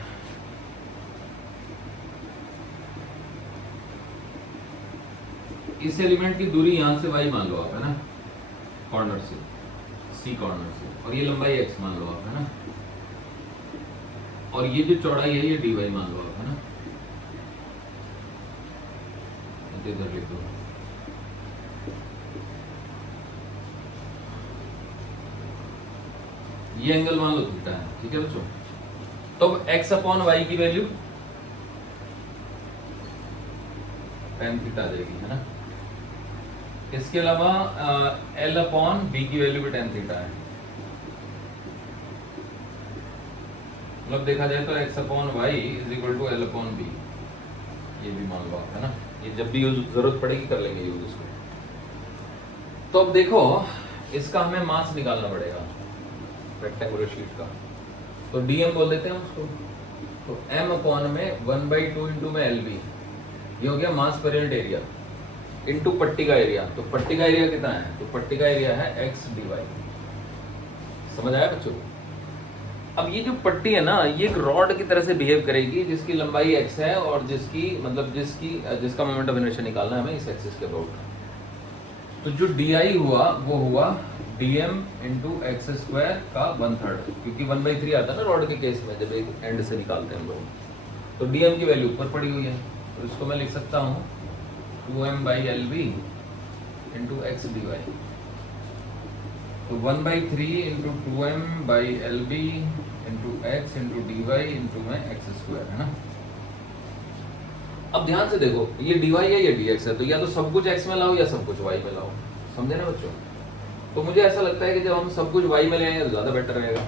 इस एलिमेंट की दूरी यहां से y मान लो आप, है ना, कॉर्नर से, सी कॉर्नर से, और ये लंबाई x मान लो आप, है ना, और ये जो चौड़ाई है ये dy मान लो आप, है ना। इधर लिख दो। ये एंगल मान लो थीटा है, ठीक है बच्चों। तो x अपॉन y की वैल्यू tan थीटा आ जाएगी, है ना। इसके अलावा l अपॉन b की वैल्यू भी tan थीटा है। मतलब देखा जाए तो x upon y is equal to l upon b, ये भी मान लो आप, है ना। ये जब भी यूज जरूरत पड़ेगी कर लेंगे यूज इसको। तो अब देखो इसका हमें मास निकालना पड़ेगा रेक्टेंगुलर शीट का। तो dm बोल देते हैं उसको। तो m अपॉन में 1/2 इंटू में lb, ये हो गया मास पर यूनिट एरिया इनटू पट्टी का एरिया। तो पट्टी का एरिया कितना है, तो पट्टी का एरिया है x dy। समझ आया बच्चों। अब ये जो पट्टी है ना, ये एक रॉड की तरह से बिहेव करेगी जिसकी लंबाई x है और जिसका मोमेंट ऑफ इनर्शिया निकालना है हमें इस एक्सिस के अबाउट। तो जो डी हुआ वो हुआ dm इंटू एक्स स्क्वायर का 1/3, क्योंकि 1/3 आता है ना रॉड के केस में जब एक एंड से निकालते हैं हम लोग। तो dm की वैल्यू ऊपर पड़ी हुई है, तो इसको मैं लिख सकता हूँ 2m/lb इंटू एक्स dy। तो 1/3 into 2m/lb into x into dy into में एक्स स्क्वायर, है ना। अब ध्यान से देखो, ये dy है ये dx है, तो या तो सब कुछ x में लाओ या सब कुछ y में लाओ, समझे ना बच्चों। तो मुझे ऐसा लगता है कि जब हम सब कुछ y में ले आएंगे तो ज्यादा बेटर रहेगा,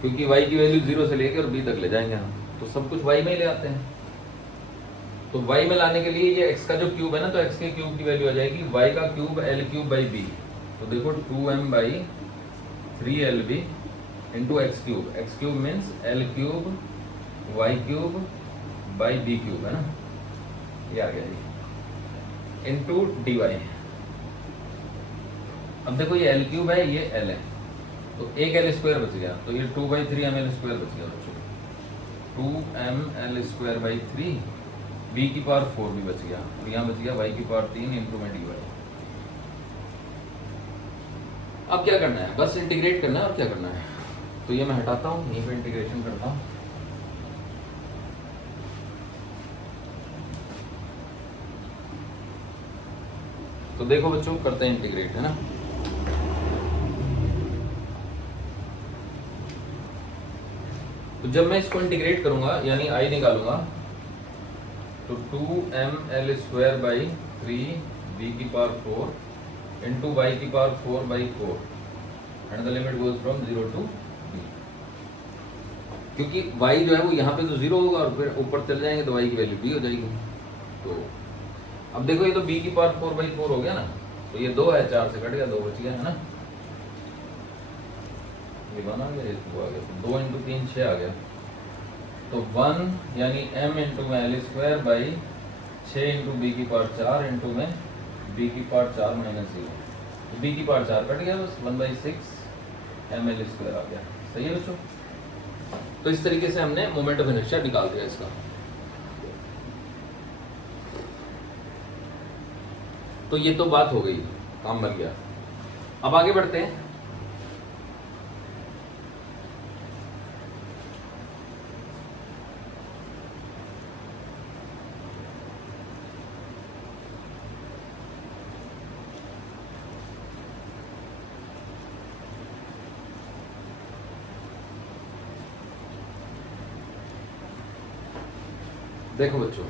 क्योंकि y की वैल्यू 0 से लेकर और b तक ले जाएंगे हम, तो सब कुछ y में ही ले आते हैं। तो y में लाने के लिए ये x का जो क्यूब है ना, तो x के क्यूब की वैल्यू आ जाएगी y का क्यूब l³ बाई b। तो देखो 2m/3lb into X cube means L cube Y cube by B cube है ना, ये आ गया जी, इंटू डी वाई। अब देखो ये एल क्यूब है, ये एल है, तो एक एल स्क्वायर बच गया, तो ये 2/3 एम एल स्क्वायर बच गया बच्चों, 2ml²/3, b की पावर 4 भी बच गया, और यहाँ बच गया y की पावर 3 इंटू में dy। अब क्या करना है, बस इंटीग्रेट करना है, और क्या करना है, तो ये मैं हटाता हूँ, यहीं पे इंटीग्रेशन करता हूँ। तो देखो बच्चों, करते हैं इंटीग्रेट, है ना। तो जब मैं इसको इंटीग्रेट करूंगा यानी आई निकालूंगा, तो 2ml²/3 b की पावर 4 इंटू वाई की power 4/4 and the limit goes from 0 to b। क्योंकि y जो है वो यहाँ पे तो 0 होगा और फिर ऊपर चले जाएंगे तो y की वैल्यू b हो जाएगी। तो अब देखो ये तो b की पावर 4/4 हो गया ना, तो ये 2 है, 4 से कट गया, 2 बच गया, है ना। ये 1 आ गया, ये 2 आ गया, तो 2 इंटू 3 6 आ गया, तो 1 यानी m इंटू में l²/6 इंटू बी की पावर 4 इंटू में b की पावर 4 माइनस 0, तो b की पावर 4 कट गया, बस 1/6 ml² आ गया। सही है बच्चों। तो इस तरीके से हमने मोमेंट ऑफ इनर्शिया निकाल दिया इसका। तो ये तो बात हो गई, काम बन गया। अब आगे बढ़ते हैं। देखो बच्चों,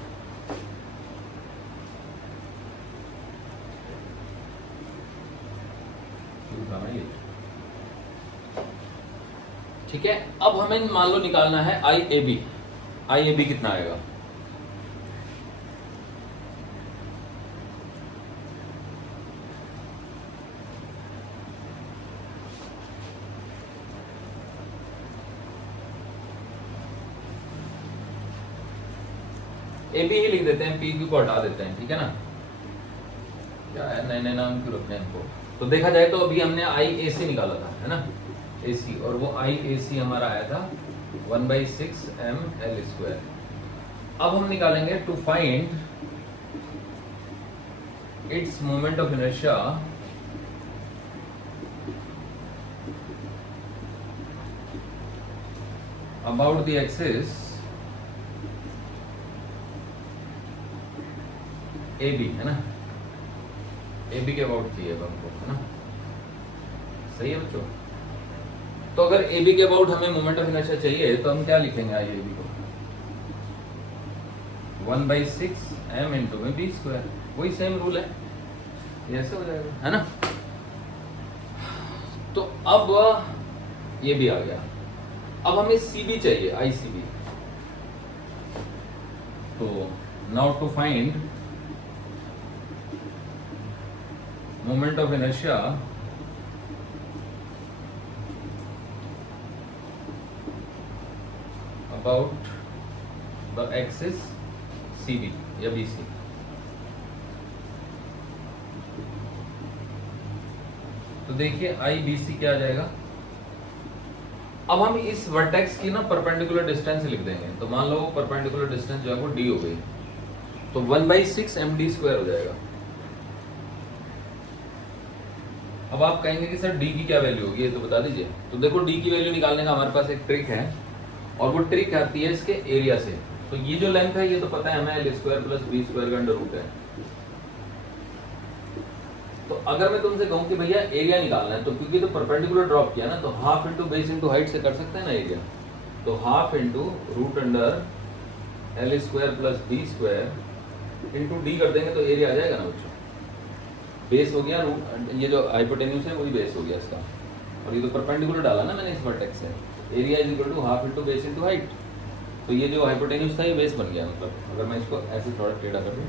ठीक है। अब हमें मान लो निकालना है IAB। IAB कितना आएगा, AB ही लिख देते हैं, PQ को हटा देते हैं, ठीक है ना। क्या है, नए नए नाम क्यों रखने हैं इनको। तो देखा जाए तो अभी हमने IAC निकाला था, है ना, AC, और वो IAC हमारा आया था 1/6 ml²। अब हम निकालेंगे to find its moment of inertia about the axis AB, है ना। AB के अबाउट चाहिए हमको, है ना। सही है बच्चों। तो अगर AB के अबाउट हमें मोमेंट ऑफ इनर्शिया चाहिए तो हम क्या लिखेंगे IAB को, 1/6 m इंटू में b², वही सेम रूल है, ये ऐसे हो जाएगा, है ना। तो अब ये भी आ गया। अब हमें CB चाहिए, ICB। तो now to find moment of inertia about the axis CB या BC। तो देखिए IBC क्या आ जाएगा। अब हम इस वर्टेक्स की ना परपेंडिकुलर डिस्टेंस लिख देंगे। तो मान लो परपेंडिकुलर डिस्टेंस जो है वो D हो गई, तो 1/6 md² हो जाएगा। अब आप कहेंगे कि सर D की क्या वैल्यू होगी, ये तो बता दीजिए। तो देखो D की वैल्यू निकालने का हमारे पास एक ट्रिक है, और वो ट्रिक आती है इसके एरिया से। तो ये जो लेंथ है ये तो पता है हमें l² + b² का अंडर रूट है। तो अगर मैं तुमसे कहूं कि भैया एरिया निकालना है, तो क्योंकि तो परपेंडिकुलर ड्रॉप किया ना, तो half into base into height से कर सकते हैं ना एरिया। तो half into root under l² + b² into D कर देंगे तो एरिया आ जाएगा ना बच्चों। बेस हो गया, ये जो हाइपोटेन्यूज है वही बेस हो गया इसका, और ये तो परपेंडिकुलर डाला ना मैंने इस वर्टेक्स से। Area is equal to half into base into height. तो ये जो हाइपोटेन्यूज था ये बेस बन गया। मतलब अगर मैं इसको ऐसे थोड़ा टेढ़ा कर दूं,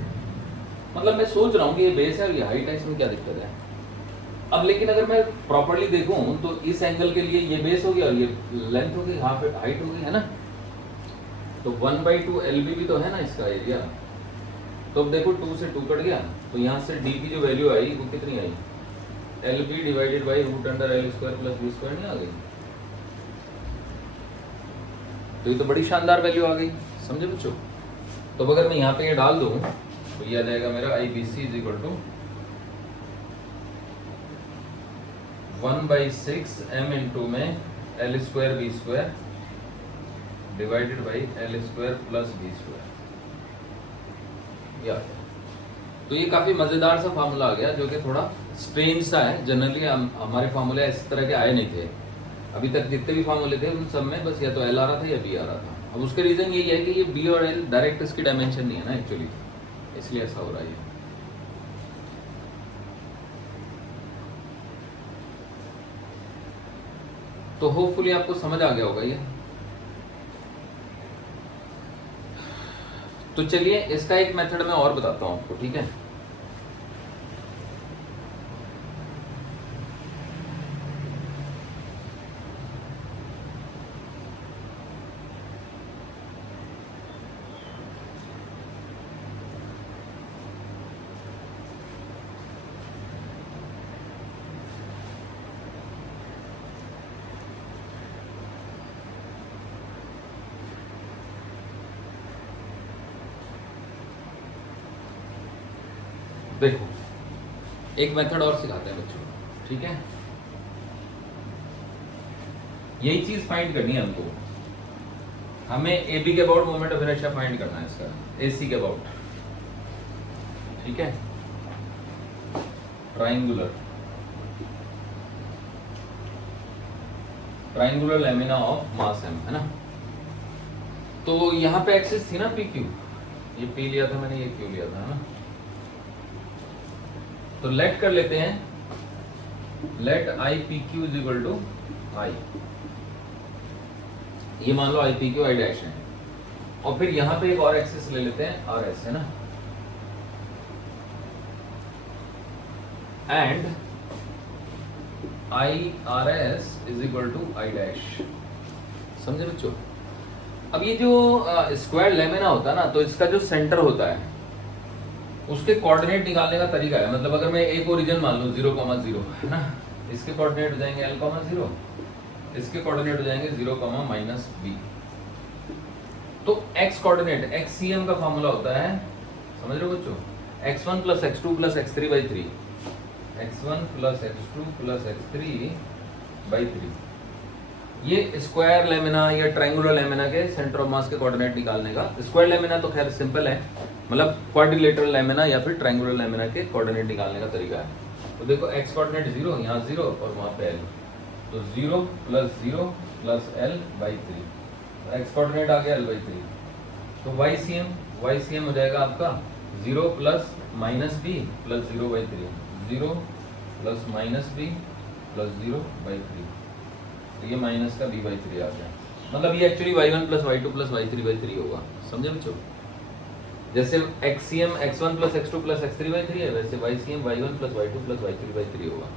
मतलब मैं सोच रहा हूँ कि ये बेस है और ये हाइट है, इसमें क्या दिक्कत है। अब लेकिन अगर मैं प्रॉपर्ली देखूं तो इस एंगल के लिए ये बेस हो गया और ये लेंथ हो गई, हाइट हो गई, है ना। तो 1/2 LB भी तो है ना इसका एरिया। तो अब देखो 2 से 2 कट गया, तो यहाँ से D की जो वैल्यू आई वो कितनी आई, LB divided by √L² plus B² नहीं आ गई। तो ये तो बड़ी शानदार वैल्यू आ गई, समझे बच्चों। तो अगर मैं यहाँ पे ये डाल दूं तो ये आ जाएगा मेरा IBC is equal to 1/6 M into में L² B² divided by L² plus B²। या तो ये काफी मजेदार सा फार्मूला आ गया, जो कि थोड़ा स्ट्रेंज सा है। जनरली हमारे फार्मूले इस तरह के आए नहीं थे अभी तक। जितने भी फार्मूले थे उन सब में बस या तो L आ रहा था या B आ रहा था। अब उसके रीजन यही है कि ये B और L डायरेक्ट इसकी डायमेंशन नहीं है ना एक्चुअली, इसलिए ऐसा हो रहा है। तो होपफुली आपको समझ आ गया होगा ये। तो चलिए इसका एक मेथड मैं और बताता हूं आपको, ठीक है। देखो एक मेथड और सिखाते हैं बच्चों, ठीक है। यही चीज फाइंड करनी है हमको। हमें AB के about moment of inertia find करना है इसका, AC के अबाउट, ठीक है। Triangular lamina of mass M, है ना। तो यहाँ पे एक्सिस थी ना PQ, ये P लिया था मैंने, ये Q लिया था, है ना। तो लेट कर लेते हैं, let IPQ is equal to I। ये मान लो IPQ I डैश है, और फिर यहां पे एक और एक्सिस ले लेते हैं RS, है ना। And IRS is equal to I dash, समझे बच्चों। अब ये जो स्क्वायर लेमिना होता है ना, तो इसका जो सेंटर होता है उसके कोऑर्डिनेट निकालने का तरीका है। मतलब अगर मैं एक ओरिजिन मान लूं 0,0, है ना, इसके कोऑर्डिनेट हो जाएंगे L,0, इसके कोऑर्डिनेट हो जाएंगे 0,-B। तो x कोऑर्डिनेट XCM का फार्मूला होता है, समझ रहे हो बच्चों, x1 plus x2 plus x3/3, x1 plus x2 plus x3/3। ये स्क्वायर लेमिना या ट्रायंगुलर लेमिना के सेंटर ऑफ मास के कोऑर्डिनेट निकालने का। स्क्वायर लेमिना तो खैर सिंपल है, मतलब क्वाड्रिलेटरल लेमिना या फिर ट्रायंगुलर लेमिना के कोऑर्डिनेट निकालने का तरीका है। तो देखो x कोऑर्डिनेट 0, यहाँ 0 और वहाँ पे L, तो 0 प्लस L/3, x कोऑर्डिनेट आ गया L/3। तो YCM हो जाएगा आपका 0 plus -B plus 0/3, 0 plus -B plus 0/3। तो ये माइनस का B/3 आ गया। मतलब ये actually y1 plus y2 plus y3/3 होगा, समझे बच्चों। जैसे XCM x1 plus x2 plus x3/3 है, वैसे YCM y1 plus y2 plus y3/3 होगा।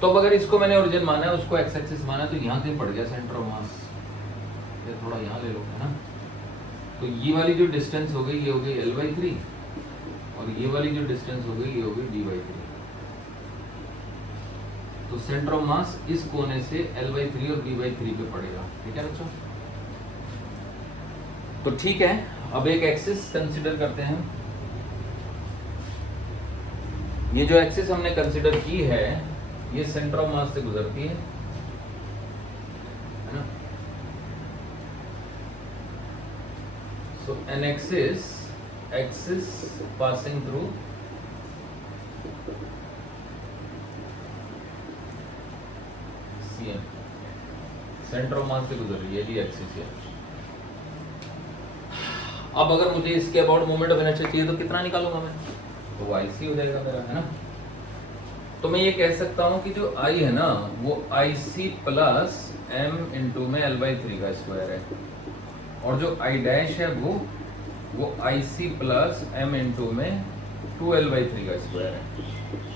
तो अब अगर इसको मैंने ओरिजिन माना है, उसको x एक्सिस माना है, तो यहाँ कहीं पड़ गया सेंटर ऑफ मास, ये थोड़ा यहाँ ले लो, है ना। तो ये वाली जो डिस्टेंस हो गई ये हो गई L/3, और ये वाली जो डिस्टेंस हो गई ये हो गई D/3। तो सेंटर ऑफ मास इस कोने से L/3 और D/3 पे पड़ेगा, ठीक है बच्चों। तो ठीक है, अब एक एक्सिस कंसीडर करते हैं। ये जो एक्सिस हमने कंसीडर की है ये सेंटर ऑफ मास से गुजरती है ना। So an axis passing through CM, centre of mass से गुजर रही है, ये एक्सिस है। अब अगर मुझे इसके अबाउट मोमेंट ऑफ इनर्शिया चाहिए तो कितना निकालूंगा मैं, तो IC हो जाएगा मेरा, है ना। तो मैं ये कह सकता हूं कि जो I है ना वो IC प्लस M इंटू में L/3 का स्क्वायर है, और जो I डैश है वो IC प्लस M इंटू में 2l/3 का स्क्वायर है।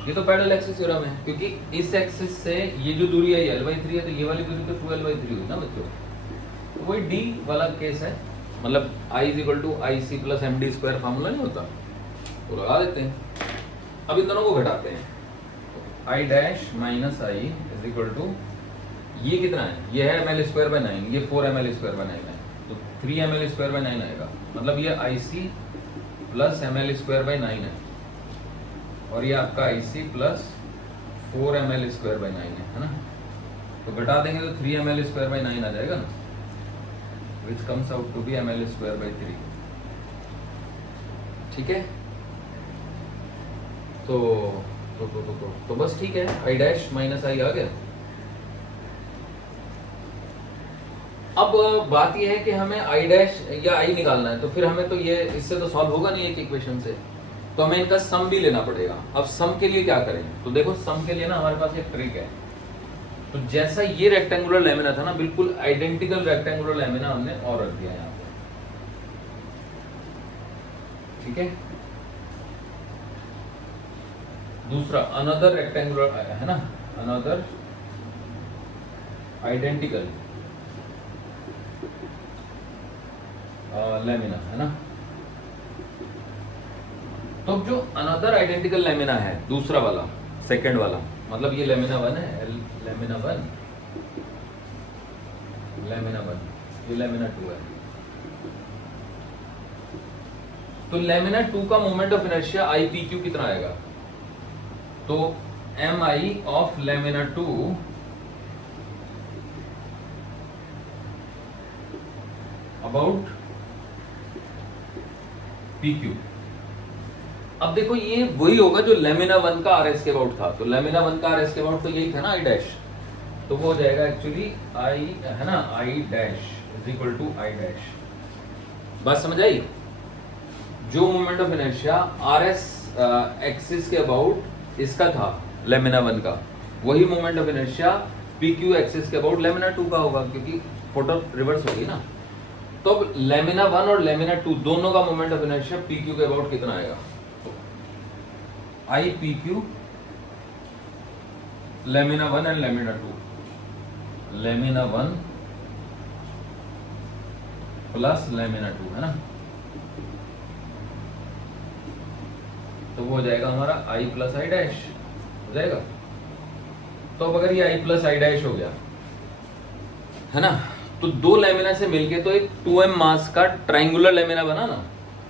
ये तो पैरेलल एक्सिस थ्योरम है, क्योंकि इस एक्सिस से ये जो दूरी है ये l/3 है, तो ये वाली दूरी तो 2l/3 हुई ना बच्चों। तो वही d वाला केस है, मतलब I = IC + MD² फार्मूला नहीं होता, तो लगा देते हैं। अब इन दोनों को घटाते हैं, I' - I = ये कितना है, ये है ml²/9, ये 4ml²/9 है, तो 3ml²/9 आएगा, मतलब ये IC + ml²/9 है, और ये आपका IC + 4ml²/9 है ना। तो घटा देंगे तो 3ml²/9 आ जाएगा ना, which comes out to be ml²/3। ठीक है, तो बस ठीक है, I' - I आ गया। अब बात यह है कि हमें I' या I निकालना है, तो फिर हमें तो ये इससे तो सॉल्व होगा नहीं एक इक्वेशन से, तो हमें इनका सम भी लेना पड़ेगा। अब सम के लिए क्या करें, तो देखो सम के लिए ना हमारे पास एक ट्रिक है। तो जैसा ये रेक्टेंगुलर लेमिना था ना, बिल्कुल आइडेंटिकल रेक्टेंगुलर लेमिना हमने और रख दिया यहाँ पे, ठीक है। दूसरा अनदर रेक्टेंगुलर है ना, अनदर आइडेंटिकल लेमिना है ना। तो जो अनदर आइडेंटिकल लेमिना है, दूसरा वाला, सेकंड वाला, मतलब ये लेमिना 1 है, लेमिना 1, लेमिना 1, ये लेमिना 2 है। तो लेमिना 2 का मोमेंट ऑफ इनर्शिया IPQ कितना आएगा, तो MI of lamina 2 about PQ। अब देखो ये वही होगा जो लेमिना 1 का RS के अबाउट था, तो लेमिना 1 का RS के अबाउट तो यही था ना I', तो वो हो जाएगा एक्चुअली I है ना, I' = I'। बात समझ आई। जो moment of inertia RS axis के अबाउट इसका था लेमिना 1 का, वही moment of inertia PQ axis के अबाउट लेमिना 2 का होगा, क्योंकि फोटो रिवर्स होगी ना। तो अब लेमिना 1 और लेमिना 2 दोनों का मोमेंट ऑफ इनर्शिया PQ के अबाउट कितना आएगा, IPQ lamina 1 and lamina 2, lamina 1 plus lamina 2 है ना, तो वो हो जाएगा हमारा I + I' हो जाएगा। तो अब अगर ये I + I' हो गया है ना, तो दो लेमिना से मिलके तो एक 2m मास का ट्रायंगुलर लेमिना बना ना,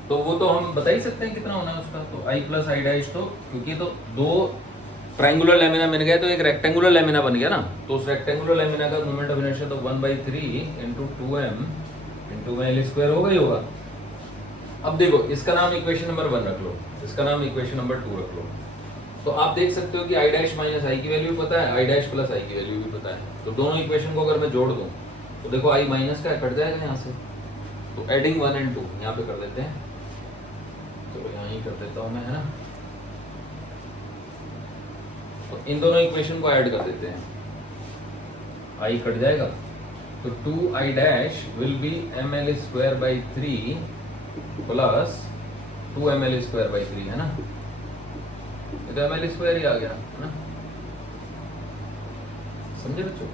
तो वो तो हम बता ही सकते हैं कितना होना है उसका। तो I + I', तो क्योंकि तो दो ट्रायंगुलर लेमिना मिल गए तो एक रेक्टेंगुलर लेमिना बन गया ना, तो उस रेक्टेंगुलर लेमिना का मोमेंट ऑफ इनर्शिया तो 1/3 × 2m × ml² होगा ही होगा। अब देखो इसका नाम इक्वेशन नंबर 1 रख लो, इसका नाम इक्वेशन नंबर 2 रख लो। तो आप देख सकते हो कि I' - I की वैल्यू भी पता है, I' + I की वैल्यू भी पता है। तो दोनों इक्वेशन को अगर मैं जोड़ दूं तो देखो I माइनस का कट जाएगा यहाँ से, तो एडिंग 1 एंड 2 यहाँ पे कर देते हैं, तो यहाँ ही कर देता हूँ मैं, है ना। तो इन दोनों इक्वेशन को ऐड कर देते हैं, I कट जाएगा, तो 2I' will be ml²/3 plus 2ml²/3 है ना, ये तो ml² ही आ गया है ना, समझे बच्चों,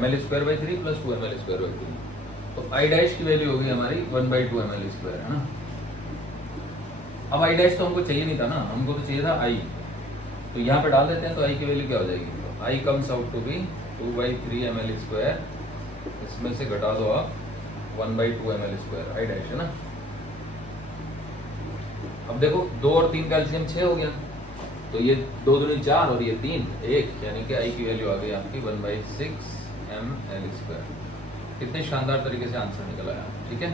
ml²/3 प्लस 2ml²/3। तो I' की वैल्यू होगी हमारी 1/2 ml² है ना। अब I' तो हमको चाहिए नहीं था ना, हमको तो चाहिए था I, तो यहाँ पे डाल देते हैं, तो I की वैल्यू क्या हो जाएगी, तो I comes out to be 2/3 ml², इसमें से घटा दो आप 1/2 ml², I' है ना। अब देखो 2 और 3 का एलसीएम 6 हो गया, तो ये 2 दूनी 4 और ये 3 1, यानी कि I की वैल्यू आ गई आपकी 1/6 ml²। कितने शानदार तरीके से आंसर निकल आया, ठीक है।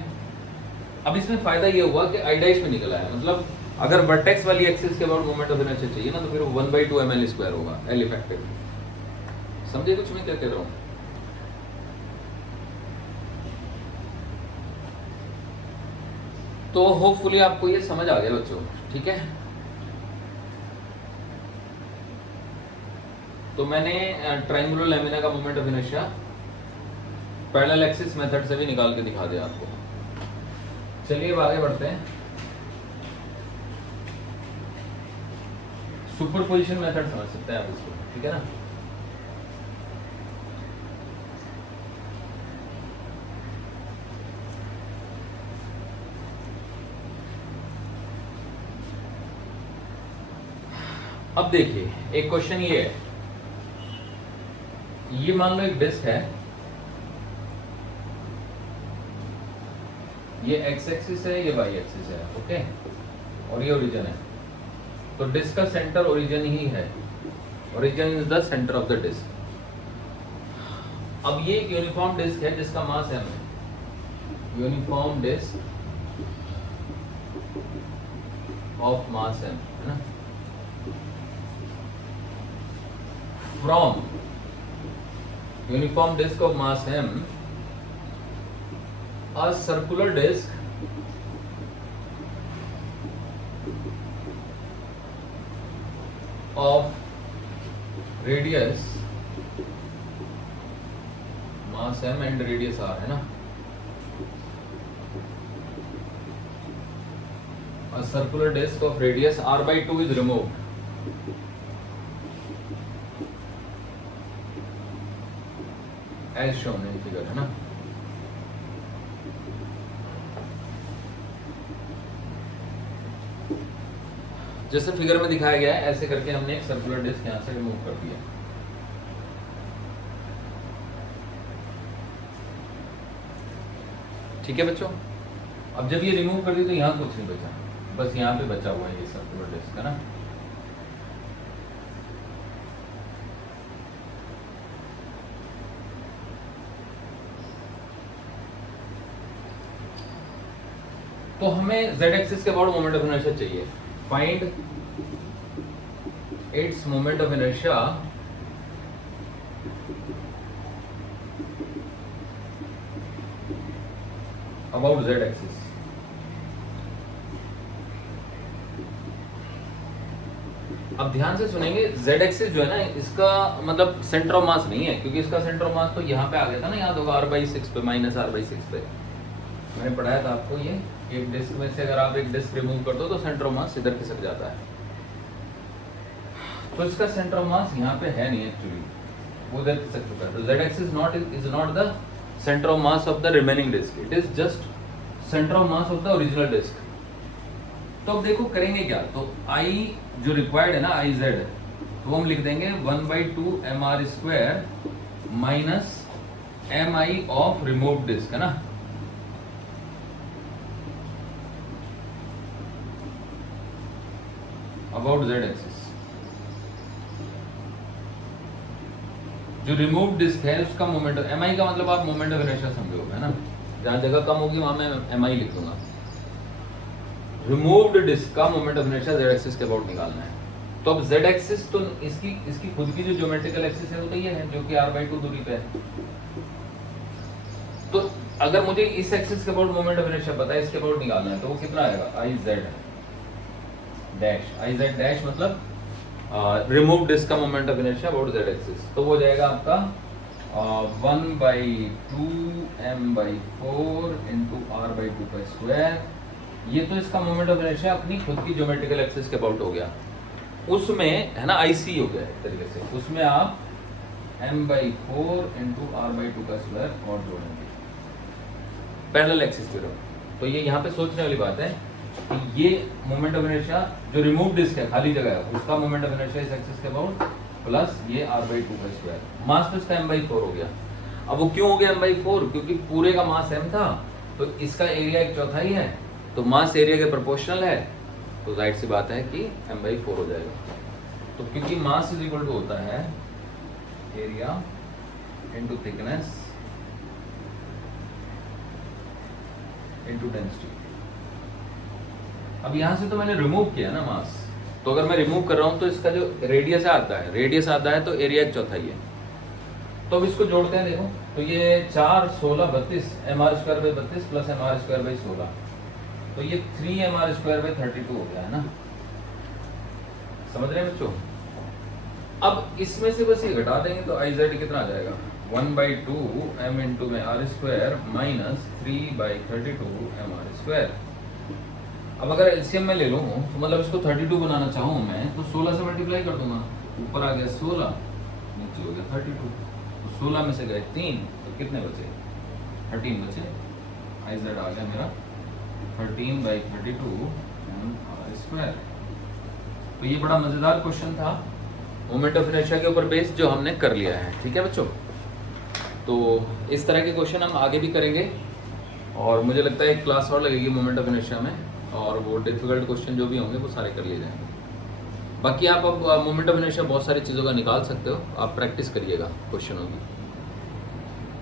अब इसमें फायदा ये हुआ कि I' में निकल आया, मतलब अगर वर्टेक्स वाली एक्सिस के अबाउट मोमेंट ऑफ इनर्शिया चाहिए ना, तो फिर 1/2 ml² होगा, L इफेक्टिव। समझे कुछ मैं क्या कह रहा हूँ। तो होपफुली आपको ये समझ आ गया बच्चों, ठीक है। तो मैंने ट्रायंगुलर लेमिना का moment of inertia parallel axis method से भी निकाल के दिखा दिया आपको। चलिए अब आगे बढ़ते हैं। सुपरपोजिशन मेथड समझ सकते हैं आप इसको, ठीक है ना। अब देखिए एक क्वेश्चन ये है, ये मान लो एक डिस्क है, ये एक्स एक्सिस है, ये वाई एक्सिस है, ओके, और ये ओरिजिन है। तो डिस्क का सेंटर ओरिजिन ही है, origin is the centre of the disc. अब ये एक यूनिफॉर्म डिस्क है जिसका मास m है, uniform disc of mass m, है ना। From uniform disc of mass m, a circular disk of radius mass m and radius r, है ना। a circular disk of radius r/2 is removed, as shown in figure, है ना। जैसे figure में दिखाया गया है ऐसे करके हमने एक सर्कुलर डिस्क यहां से रिमूव कर दिया। ठीक है बच्चों, अब जब ये रिमूव कर दी तो यहां कुछ नहीं बचा, बस यहां पे बचा हुआ है ये सर्कुलर डिस्क, है ना। तो हमें z एक्सिस के अबाउट मोमेंट ऑफ इनर्शिया चाहिए। Find its moment of inertia about z axis. अब ध्यान से सुनेंगे, z एक्सिस जो है ना, इसका मतलब सेंटर ऑफ मास नहीं है, क्योंकि इसका सेंटर ऑफ मास तो यहाँ पे आ गया था ना, याद होगा r/6 पे, -r/6 पे मैंने पढ़ाया था आपको। ये एक डिस्क में से अगर आप एक डिस्क रिमूव कर दो तो सेंटर ऑफ मास इधर खिसक जाता है। तो इसका सेंटर ऑफ मास यहाँ पे है नहीं एक्चुअली, वो इधर खिसक चुका है। तो z axis is not the centre of mass of the remaining disc, it is just centre of mass of the original disc. तो अब देखो करेंगे क्या, तो I जो रिक्वायर्ड है ना, IZ, तो हम लिख देंगे 1/2 mr² minus mi of remove disc, है ना। अबाउट z एक्सिस, जो रिमूव डिस्क है उसका मोमेंट, mi का मतलब आप मोमेंट ऑफ इनर्शिया समझोगे, है ना। जहां जगह कम होगी वहां मैं mi लिख दूंगा। रिमूव्ड डिस्क का moment of inertia z axis के अबाउट निकालना है। तो अब z एक्सिस तो इसकी खुद की जो ज्योमेट्रिकल एक्सिस है वो तो ये है, जो कि r/2 दूरी पे है। तो अगर मुझे इस एक्सिस के अबाउट मोमेंट ऑफ इनर्शिया पता है, इसके अबाउट निकालना है, तो वो कितना आएगा, IZ डैश मतलब रिमूव डिस्क का moment of inertia about z axis. तो वो जाएगा आपका 1/2 m/4 × r/2²। ये तो इसका मोमेंट ऑफ इनर्शिया अपनी खुद की ज्योमेट्रिकल एक्सिस के अबाउट हो गया। उसमें है ना IC हो गया एक तरीके से, उसमें आप m/4 × r/2² और जोड़ेंगे पैरेलल एक्सिस की तरफ। तो ये यहाँ पे सोचने वाली बात है कि ये मोमेंट ऑफ इनर्शिया जो रिमूव डिस्क है, खाली जगह है, उसका मोमेंट ऑफ इनर्शिया इस एक्सिस के अबाउट प्लस ये r/2²। मास तो इसका m/4 हो गया। अब वो क्यों हो गया m/4, क्योंकि पूरे का मास m था, तो इसका एरिया 1/4 है, तो मास एरिया के प्रोपोर्शनल है, तो जाहिर सी बात है कि m/4 हो जाएगा। तो क्योंकि मास इज इक्वल टू होता है area into thickness into density. अब यहां से तो मैंने रिमूव किया ना मास, तो अगर मैं रिमूव कर रहा हूं तो इसका जो रेडियस आता है तो एरिया 1/4 है। तो अब इसको जोड़ते हैं, देखो तो ये 4 16 32 mr² + mr² / 16, तो ये 3 mr² / 32 हो गया, है ना। समझ रहे हैं बच्चों। अब इसमें से बस ये घटा देंगे तो IZ कितना आ जाएगा, 1/2 m × r² - 3/32 mr²। अब अगर एलसीएम में ले लूँ तो मतलब इसको 32 बनाना चाहूँ मैं तो 16 से मल्टीप्लाई कर दूंगा, ऊपर आ गया 16, नीचे हो गया 32, तो 16 में से गए 3, तो कितने बचे 13 बचे, आई जेड आ गया मेरा 13/32 स्क्वायर। तो ये बड़ा मज़ेदार क्वेश्चन था मोमेंट ऑफ इनर्शिया के ऊपर बेस्ड जो हमने कर लिया है। ठीक है बच्चों, तो इस तरह के क्वेश्चन हम आगे भी करेंगे और मुझे लगता है एक क्लास और लगेगी मोमेंट ऑफ इनर्शिया में, और वो डिफिकल्ट क्वेश्चन जो भी होंगे वो सारे कर लिए जाएंगे। बाकी आप अब मोमेंट ऑफ इनर्शिया बहुत सारी चीज़ों का निकाल सकते हो, आप प्रैक्टिस करिएगा क्वेश्चनों की।